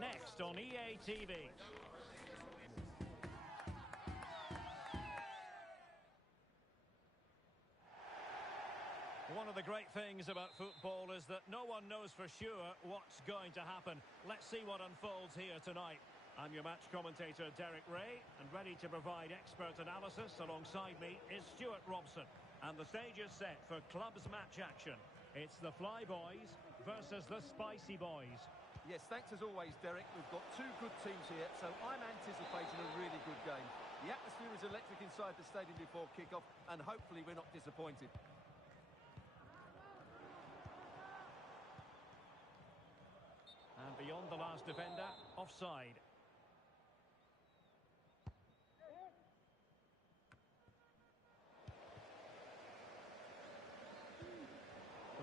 Next on EA TV. One of the great things about football is that no one knows for sure what's going to happen. Let's see what unfolds here tonight. I'm your match commentator, Derek Ray, and ready to provide expert analysis alongside me is Stuart Robson. And the stage is set for clubs match action. It's the Fly Boys versus the Spicy Boys. Yes, thanks as always, Derek. We've got two good teams here, so I'm anticipating a really good game. The atmosphere is electric inside the stadium before kick-off, and hopefully we're not disappointed. And beyond the last defender, offside.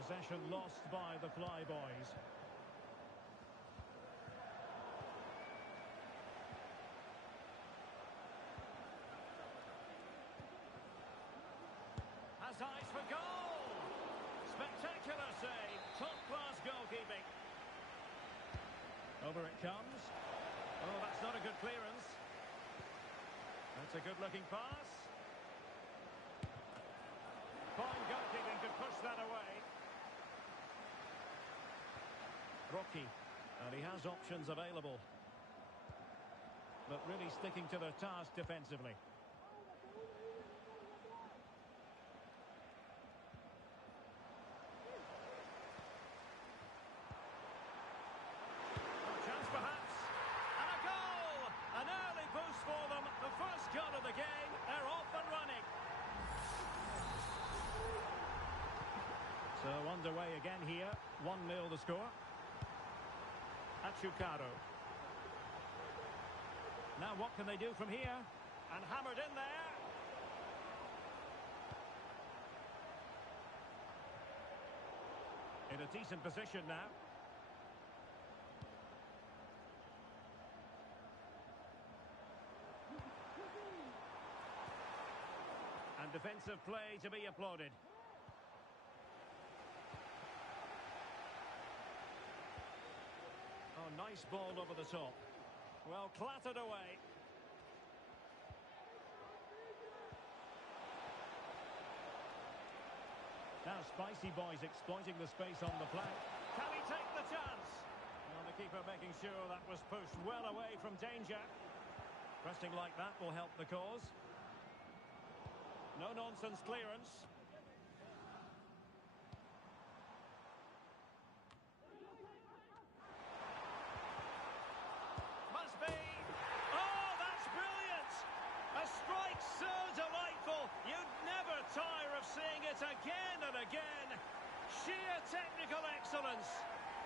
Possession lost by the Fly Boys. Has eyes for goal! Spectacular save, top-class goalkeeping. Over it comes. Oh, that's not a good clearance. That's a good-looking pass. Fine goalkeeping to push that away. Rocky, and he has options available. But really sticking to their task defensively. So underway again here, 1-0 the score. Achucaro. Now what can they do from here? And hammered in there. In a decent position now. And defensive play to be applauded. Oh, nice ball over the top. Well, clattered away. Now Spicy Boys exploiting the space on the flank. Can he take the chance? Well, the keeper making sure that was pushed well away from danger. Pressing like that will help the cause. No-nonsense clearance. Must be. Oh, that's brilliant! A strike so delightful, you'd never tire of seeing it again and again. Sheer technical excellence.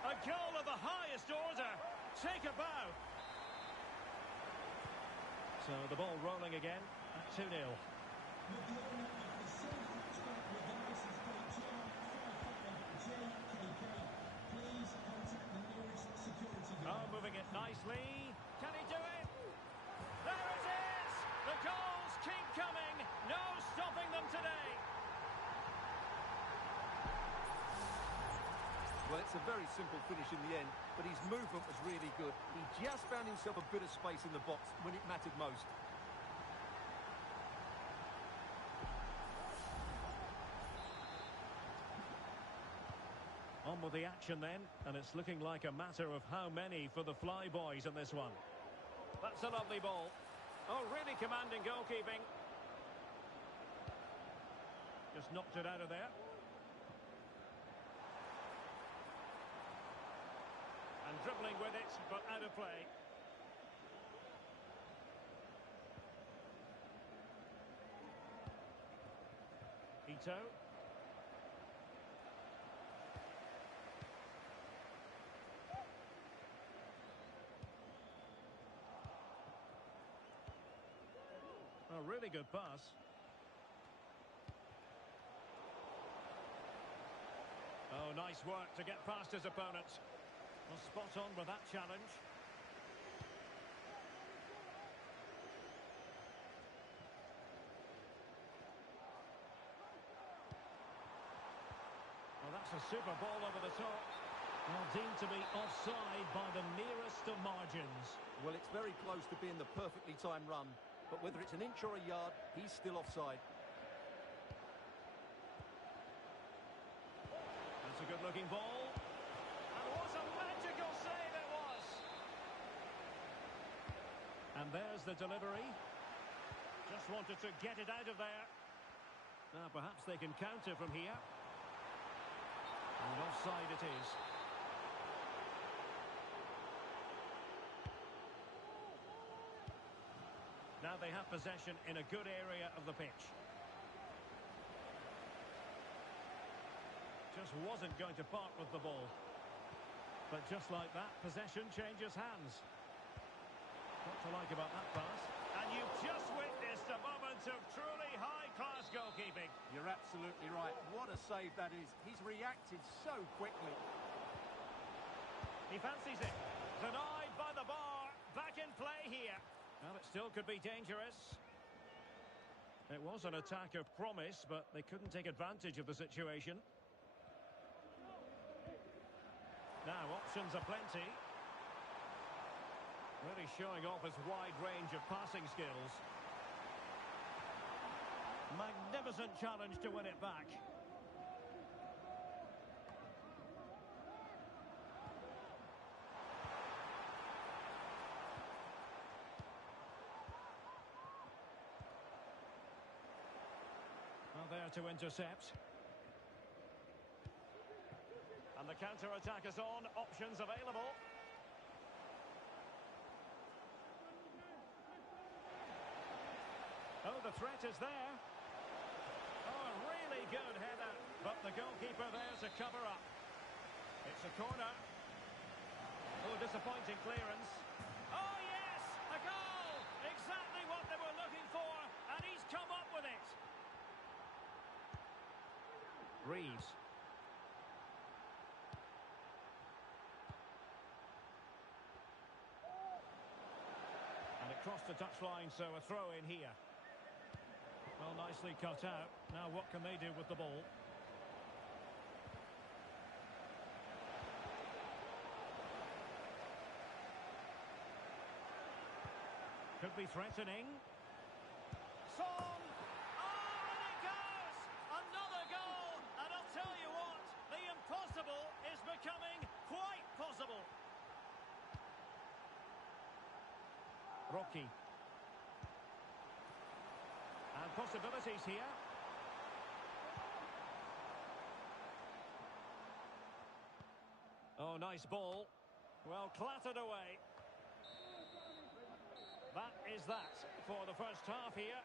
A goal of the highest order. Take a bow. So the ball rolling again at 2-0. Oh, moving it nicely. Can he do it? There it is! The goals keep coming. No stopping them today. Well, it's a very simple finish in the end, but his movement was really good. He just found himself a bit of space in the box when it mattered most. On with the action then, and it's looking like a matter of how many for the Fly Boys in this one. That's a lovely ball. Oh, really commanding goalkeeping. Just knocked it out of there. And dribbling with it, but out of play. Ito. A really good pass. Oh, nice work to get past his opponent. Well, spot on with that challenge. a super ball over the top. Well, deemed to be offside by the nearest of margins. Well, it's very close to being the perfectly timed run, but whether it's an inch or a yard, he's still offside. That's a good-looking ball. And what a magical save it was! And there's the delivery. Just wanted to get it out of there. Now, perhaps they can counter from here. And offside it is. Now they have possession in a good area of the pitch. Just wasn't going to part with the ball. But just like that, possession changes hands. What to like about that pass? And you've just witnessed a moment of truly high-class goalkeeping. You're absolutely right. What a save that is. He's reacted so quickly. He fancies it. Denied by the bar. Back in play here. Well, it still could be dangerous. It was an attack of promise, but they couldn't take advantage of the situation. Now, options are plenty. Really showing off his wide range of passing skills. Magnificent challenge to win it back. Well, there to intercept. And the counter-attack is on. Options available. Oh, the threat is there. Oh, a really good header. But the goalkeeper there to cover up. It's a corner. Oh, disappointing clearance. Oh, yes! A goal! Exactly what they were looking for. And he's come up with it. Reeves. And it crossed the touchline, so a throw in here. Well, nicely cut out. Now what can they do with the ball? Could be threatening. Son! Oh, and it goes! Another goal! And I'll tell you what, the impossible is becoming quite possible. Rocky. And possibilities here. Oh, nice ball. Well, clattered away. That is that for the first half here.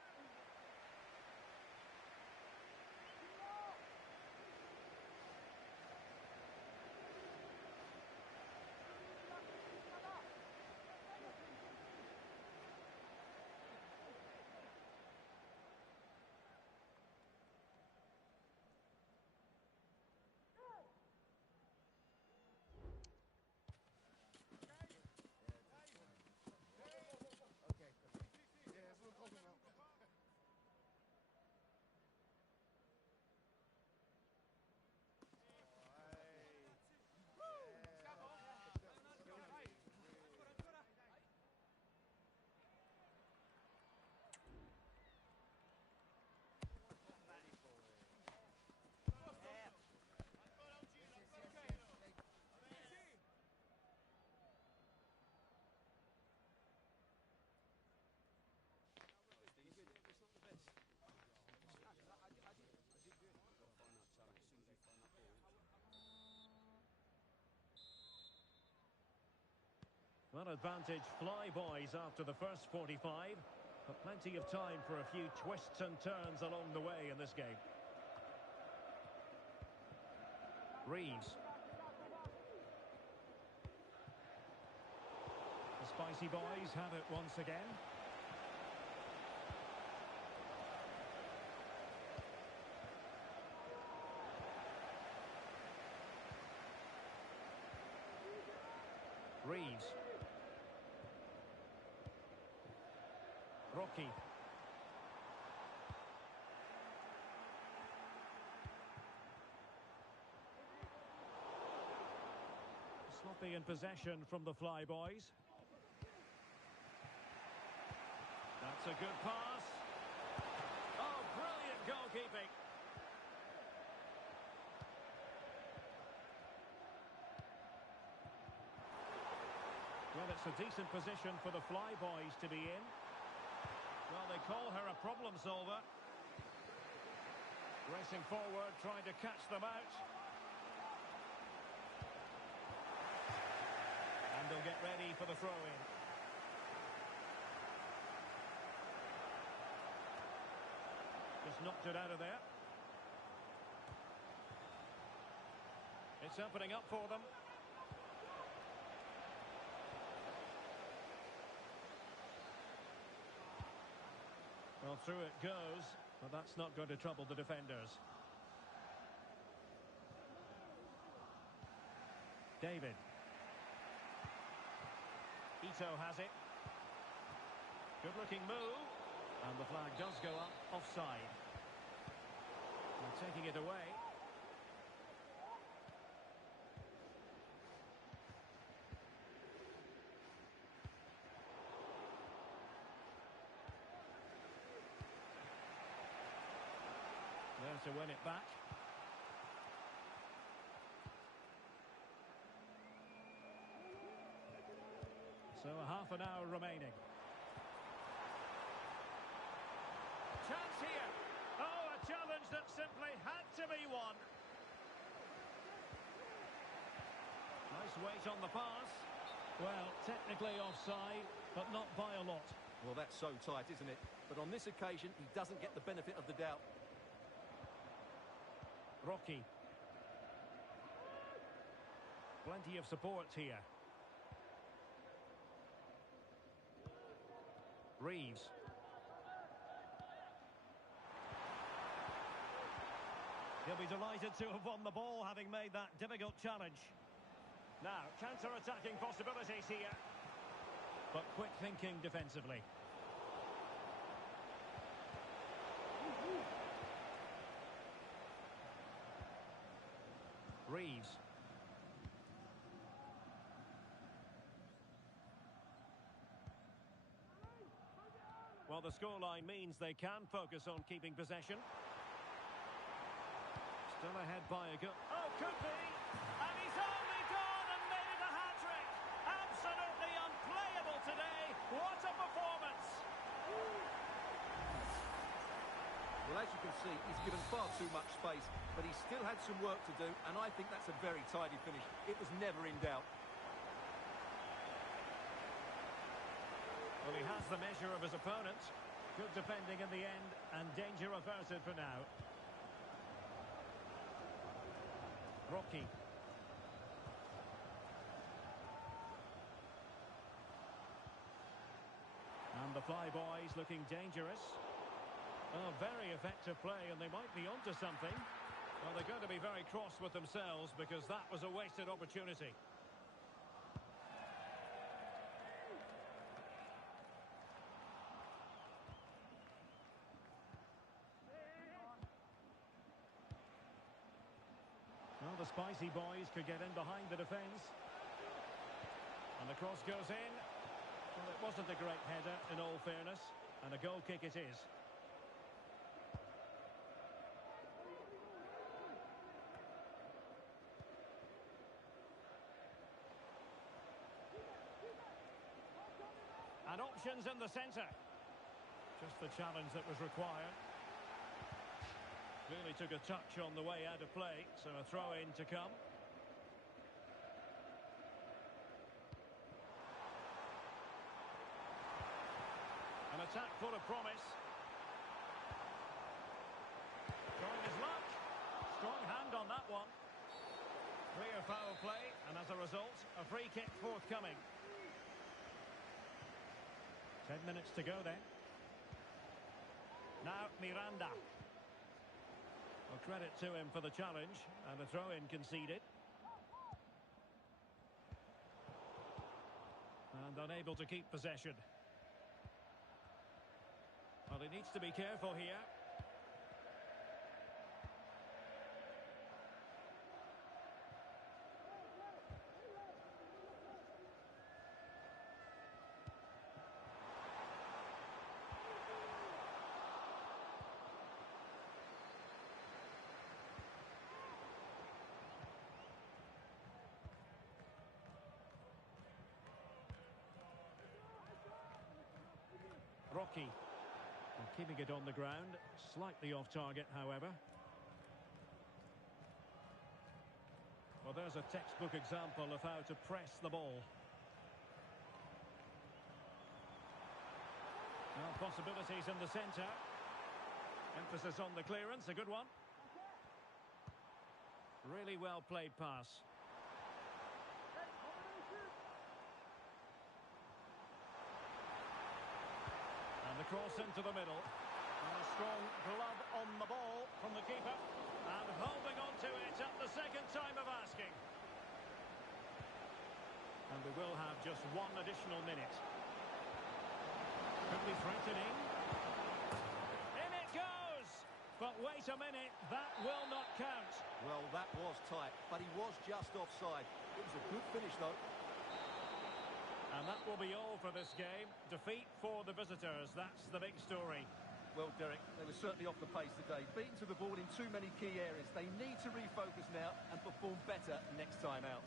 Well, advantage flyboys after the first 45, but plenty of time for a few twists and turns along the way in this game. Reeves. The Spicy Boys have it once again. Reeves. Rocky. be in possession from the Flyboys. That's a good pass. Oh, brilliant goalkeeping. Well, it's a decent position for the Flyboys to be in. Well, they call her a problem solver. Racing forward, trying to catch them out. And they'll get ready for the throw-in. Just knocked it out of there. It's opening up for them. Well, through it goes, but that's not going to trouble the defenders. David. Ito has it. Good-looking move. And the flag does go up, offside. And taking it away. There to win it back. So a half an hour remaining. Chance here. Oh, a challenge that simply had to be won. Nice weight on the pass. Well, technically offside, but not by a lot. Well, that's so tight, isn't it? But on this occasion, he doesn't get the benefit of the doubt. Rocky. Plenty of support here. Reeves. He'll be delighted to have won the ball, having made that difficult challenge. Now, counter-attacking possibilities here. But quick thinking defensively. Reeves. Well, the scoreline means they can focus on keeping possession. Still ahead by a goal. Oh, could be! And he's only gone and made it a hat-trick! Absolutely unplayable today! What a performance! Well, as you can see, he's given far too much space, but he still had some work to do, and I think that's a very tidy finish. It was never in doubt. Well, he has the measure of his opponent. Good defending in the end, and danger averted for now. Rocky. And the Flyboys looking dangerous. Oh, very effective play, and they might be onto something. Well, they're going to be very cross with themselves because that was a wasted opportunity. Well, the spicy boys could get in behind the defence. And the cross goes in. Well, it wasn't a great header, in all fairness. And a goal kick it is. And options in the centre. Just the challenge that was required. Clearly took a touch on the way out of play, so a throw-in to come. An attack full of promise. Trying his luck. Strong hand on that one. Clear foul play, and as a result, a free kick forthcoming. 10 minutes to go then. Now Miranda. Well, credit to him for the challenge, and a throw-in conceded. And unable to keep possession. Well, he needs to be careful here. Rocky. And keeping it on the ground. Slightly off target, however. Well, there's a textbook example of how to press the ball. Now, possibilities in the centre. Emphasis on the clearance, a good one. Really well played pass. And the cross into the middle. And a strong glove on the ball from the keeper. And holding on to it at the second time of asking. And we will have just one additional minute. Could be threatening. In it goes! But wait a minute, that will not count. Well, that was tight, but he was just offside. It was a good finish, though. And that will be all for this game. Defeat for the visitors, that's the big story. Well, Derek, they were certainly off the pace today. Beaten to the ball in too many key areas. They need to refocus now and perform better next time out.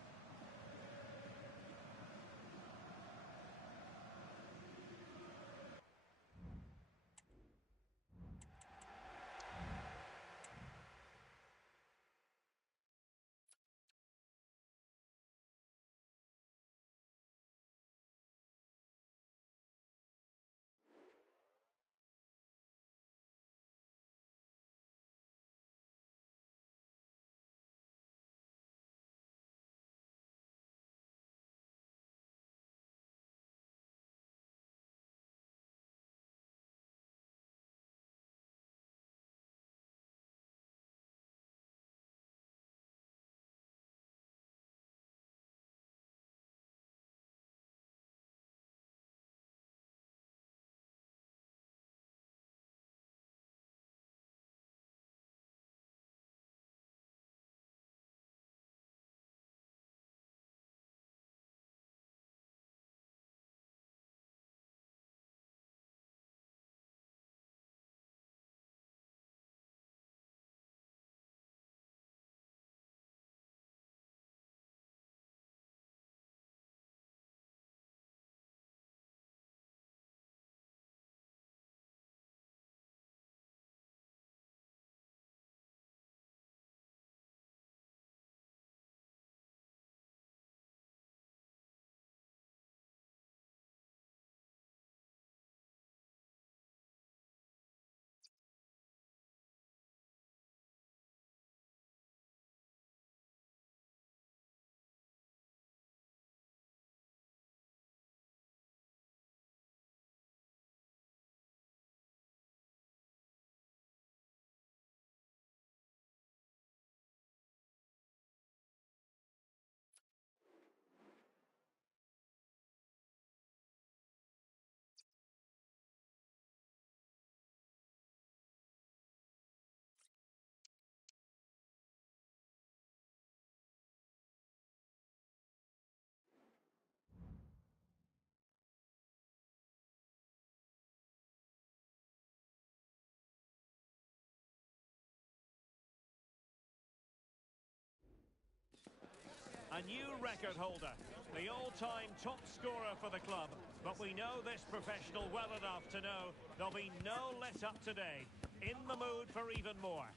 A new record holder, the all-time top scorer for the club. But we know this professional well enough to know there'll be no let-up today. In the mood for even more.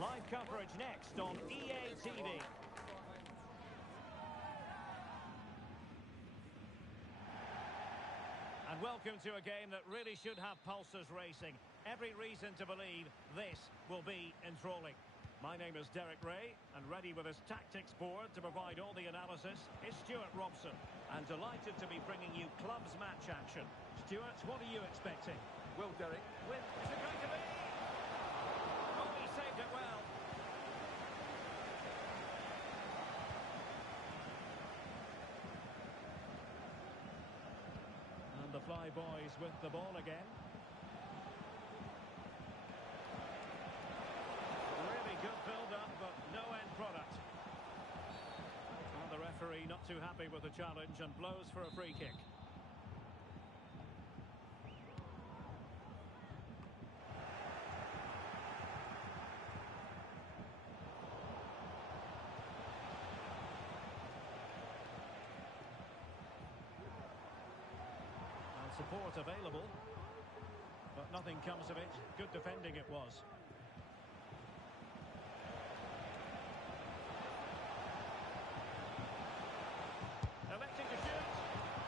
Live coverage next on EA TV. And welcome to a game that really should have pulses racing. Every reason to believe this will be enthralling. My name is Derek Ray, and ready with his tactics board to provide all the analysis is Stuart Robson. And delighted to be bringing you clubs match action. Stuart, what are you expecting? Well, Derek, Is it going to be? Oh, he saved it well. And the Fly Boys with the ball again. Good build-up, but no end product. Well, the referee not too happy with the challenge and blows for a free kick. support available. But nothing comes of it. Good defending it was. Electing to shoot.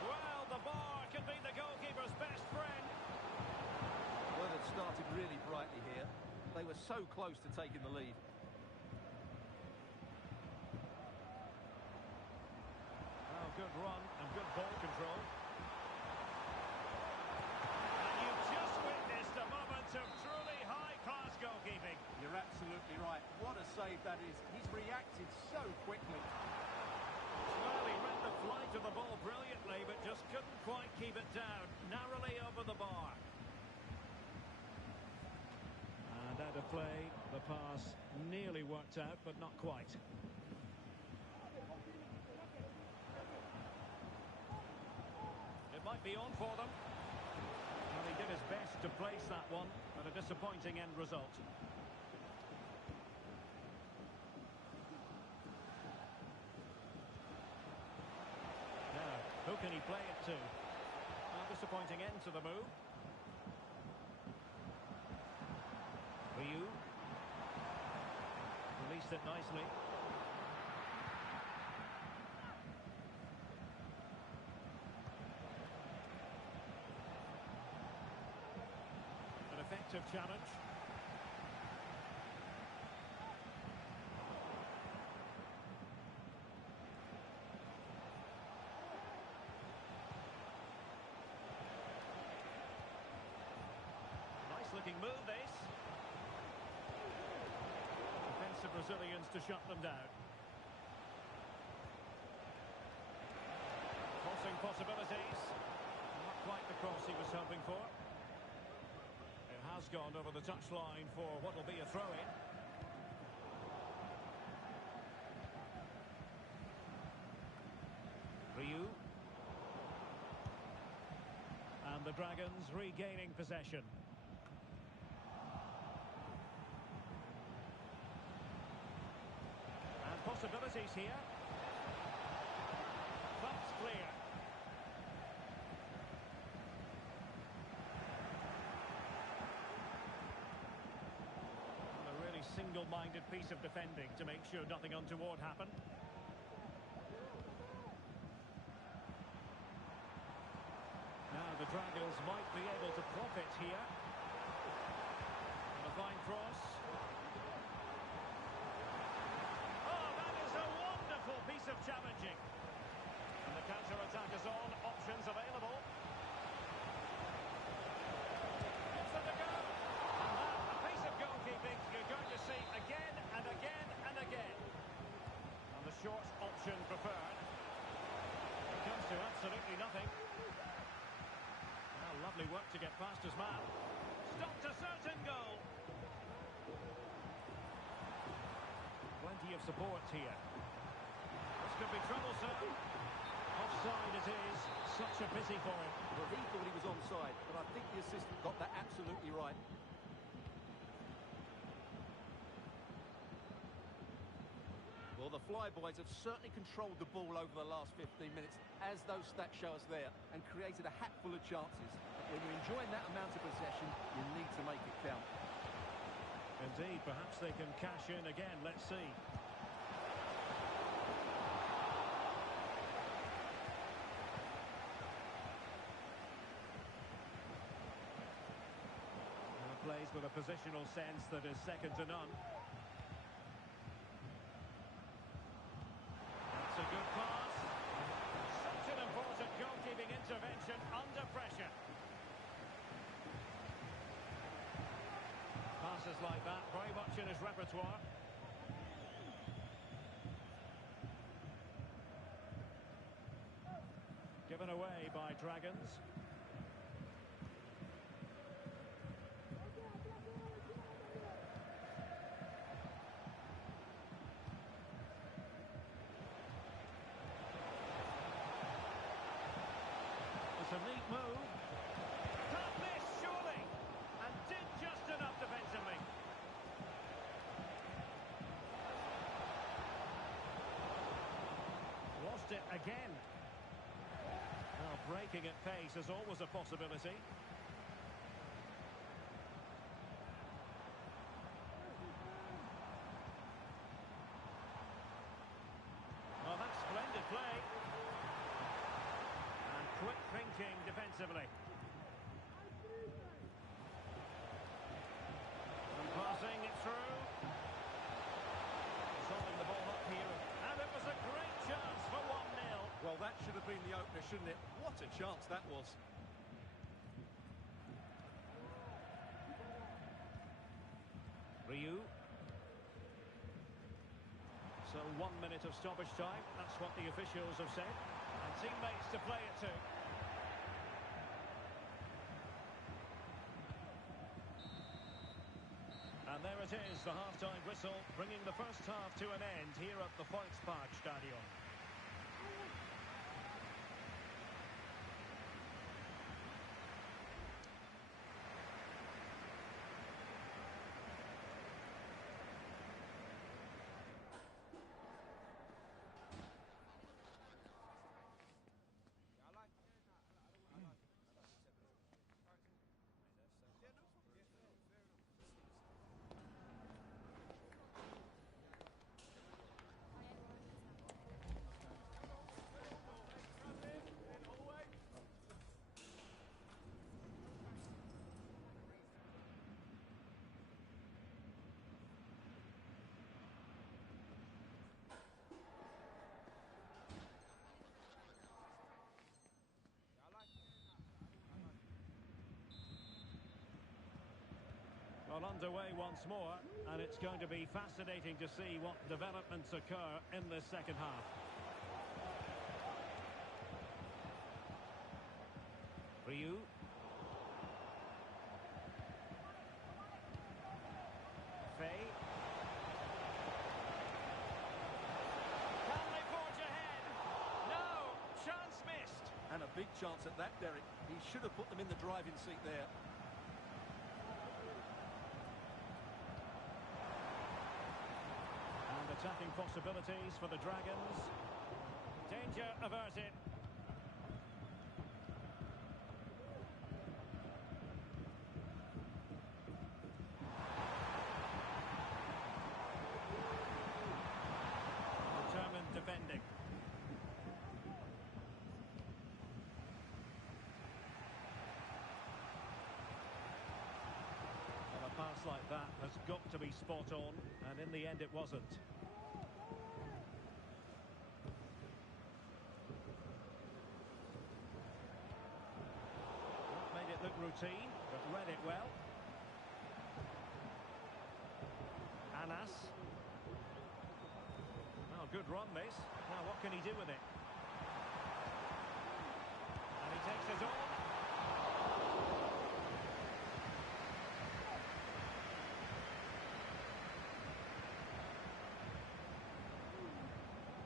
Well, the bar can be the goalkeeper's best friend. Well, they've started really brightly here. They were so close to taking the lead. Oh, good run and good ball control. And you've just witnessed a moment of truly high-class goalkeeping. You're absolutely right. What a save that is. He's reacted so quickly. Well, he read the flight of the ball brilliantly, but just couldn't quite keep it down. Narrowly over the bar. And out of play, the pass nearly worked out, but not quite. It might be on for them. Well, he did his best to place that one, but a disappointing end result. Now, who can he play it to? A disappointing end to the move. Ryu. Released it nicely. An effective challenge. Nice looking move this. Defensive Brazilians to shut them down. Crossing possibilities. Not quite the cross he was hoping for. It has gone over the touchline for what will be a throw-in. Ryu. And the Dragons regaining possession. Possibilities here. That's clear. And a really single-minded piece of defending to make sure nothing untoward happened. Now the Dragons might be able to profit here. And a fine cross. Piece of challenging. And the counter-attack is on. Options available. It's on the go. And that, a piece of goalkeeping you're going to see again and again and again. And the short option preferred. It comes to absolutely nothing. Well, lovely work to get past his man. Stopped a certain goal. Plenty of support here. Could be troublesome. Offside it is. Such a pity for him. Well, he thought he was onside, but I think the assistant got that absolutely right. Well, the Flyboys have certainly controlled the ball over the last 15 minutes, as those stats show us there, and created a hatful of chances. But when you're enjoying that amount of possession, you need to make it count. Indeed, perhaps they can cash in again. Let's see. Plays with a positional sense that is second to none. That's a good pass. Such an important goalkeeping intervention under pressure. Passes like that, very much in his repertoire. Given away by Dragons. It's a neat move. Can't miss, surely. And did just enough defensively. Lost it again. Well, break breaking at pace is always a possibility. Well, that's splendid play. And quick thinking defensively. And passing it through. Solving the ball up here. And it was a great chance for 1-0. Well, that should have been the opener, shouldn't it? What a chance that was. Ryu. So 1 minute of stoppage time. That's what the officials have said. And teammates to play it to. And there it is, the half-time whistle, bringing the first half to an end here at the Volkspark Stadium. Well, underway once more, and it's going to be fascinating to see what developments occur in the second half. Ryu. Fei. Can they forge ahead? No! Chance missed! And a big chance at that, Derek. He should have put them in the driving seat there. Attacking possibilities for the Dragons. Danger averted. Determined defending. Well, a pass like that has got to be spot on, and in the end it wasn't. Look routine, but read it well. Anas. Well, good run this. Now what can he do with it? And he takes it on.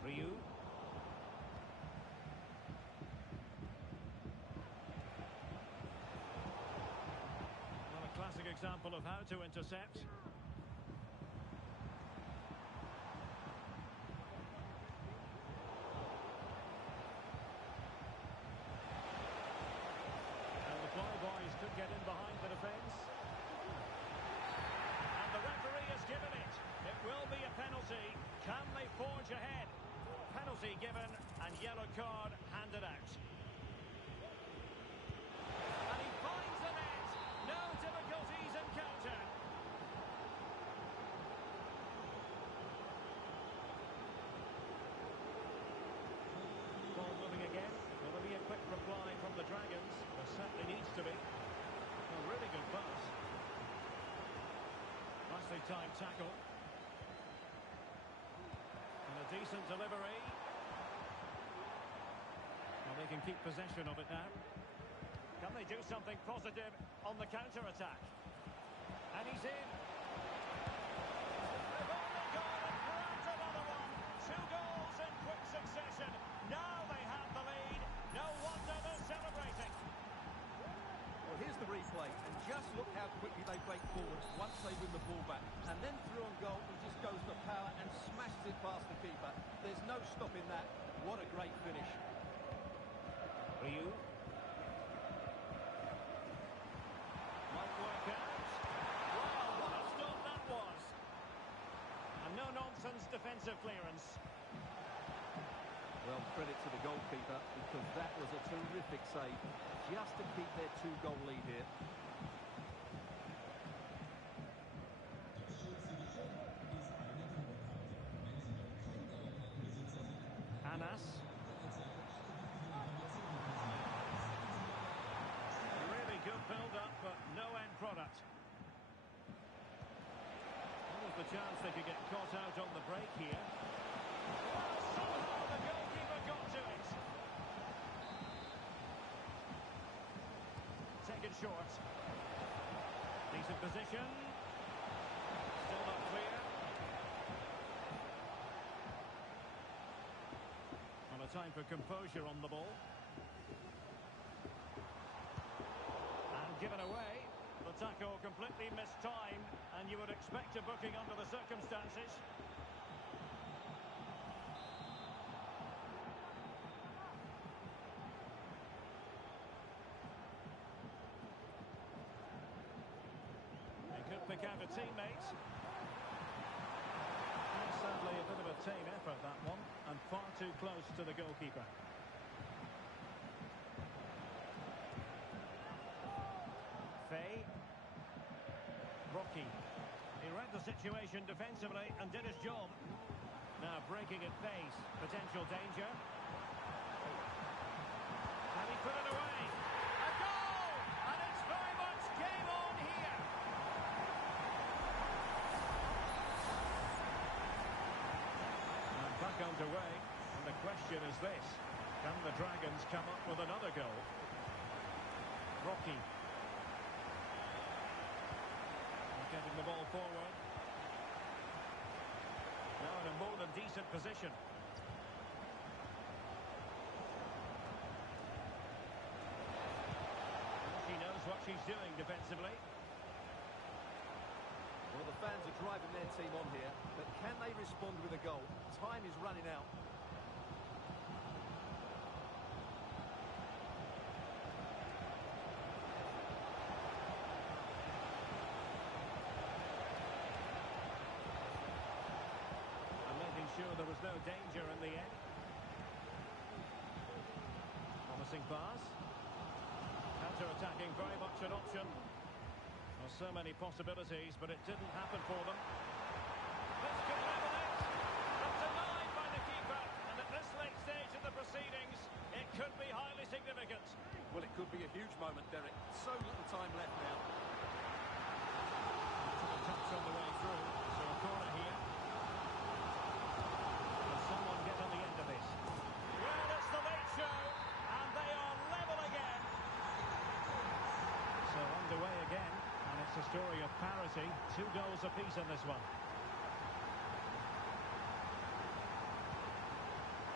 Ryu. Classic example of how to intercept. And the flyboys could get in behind the defence. And the referee has given it. It will be a penalty. Can they forge ahead? Penalty given and yellow card handed out. And he finds the net. No difficulties encountered. Ball moving again. Will there be a quick reply from the Dragons? There certainly needs to be. A really good pass. Nicely timed tackle. And a decent delivery. Well, they can keep possession of it now. Can they do something positive on the counter-attack? And he's in. They've only gone and grabbed another one. 2 goals in quick succession. Now they have the lead. No wonder they're celebrating. Well, here's the replay, and just look how quickly they break forward once they win the ball back. And then through on goal, he just goes for power and smashes it past the keeper. There's no stopping that. What a great finish. Ryu. defensive clearance. Well, credit to the goalkeeper, because that was a terrific save, just to keep their two-goal lead here. Anas. Really good build-up, but no end product. Almost the chance they could get caught out on the break here. Well, somehow the goalkeeper got to it. Taken short. Decent position. Still not clear. On a time for composure on the ball. And given away. The tackle completely mistimed, and you would expect a booking under the circumstances. They could pick out a teammate. And sadly, a bit of a tame effort, that one, and far too close to the goalkeeper. Rocky. He read the situation defensively and did his job. Now breaking at pace. Potential danger. Can he put it away? A goal! And it's very much game on here. And back underway. And the question is this. Can the Dragons come up with another goal? Rocky. Getting the ball forward. Now in a more than decent position. She knows what she's doing defensively. Well, the fans are driving their team on here, but can they respond with a goal? Time is running out. Sure, there was no danger in the end. Promising pass. Counter-attacking, very much an option. There's so many possibilities, but it didn't happen for them. This could level it. But denied by the keeper. And at this late stage of the proceedings, it could be highly significant. Well, it could be a huge moment, Derek. So little time left now. To the touch on the way through. So a corner here. Someone get on the end of this. Well, it's the late show, and they are level again. So underway again, and it's a story of parity. 2 goals apiece in this one.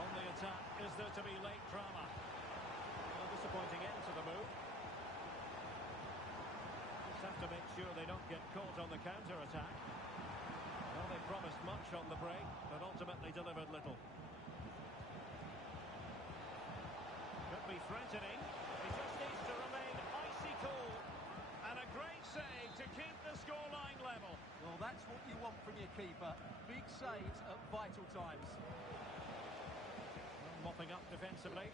On the attack, is there to be late drama? A disappointing end to the move. Just have to make sure they don't get caught on the counter-attack. Well, they promised much on the break, but ultimately delivered little. Could be threatening. He just needs to remain icy cool. And a great save to keep the scoreline level. Well, that's what you want from your keeper. Big saves at vital times. Mopping up defensively.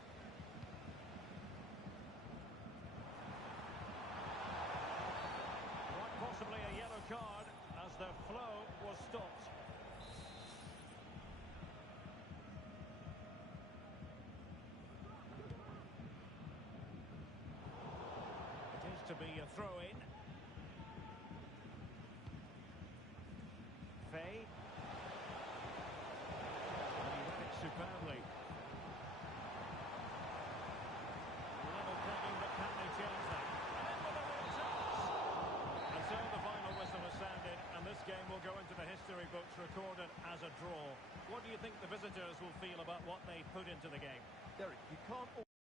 Quite possibly a yellow card as the flow was stopped. It is to be a throw-in. Fay. And he read it superbly. Level pegging, but can they change that? And in with a real chance. And so the final whistle has sounded, and this game will go into the history books recorded as a draw. What do you think the visitors will feel about what they put into the game? Derek, you can't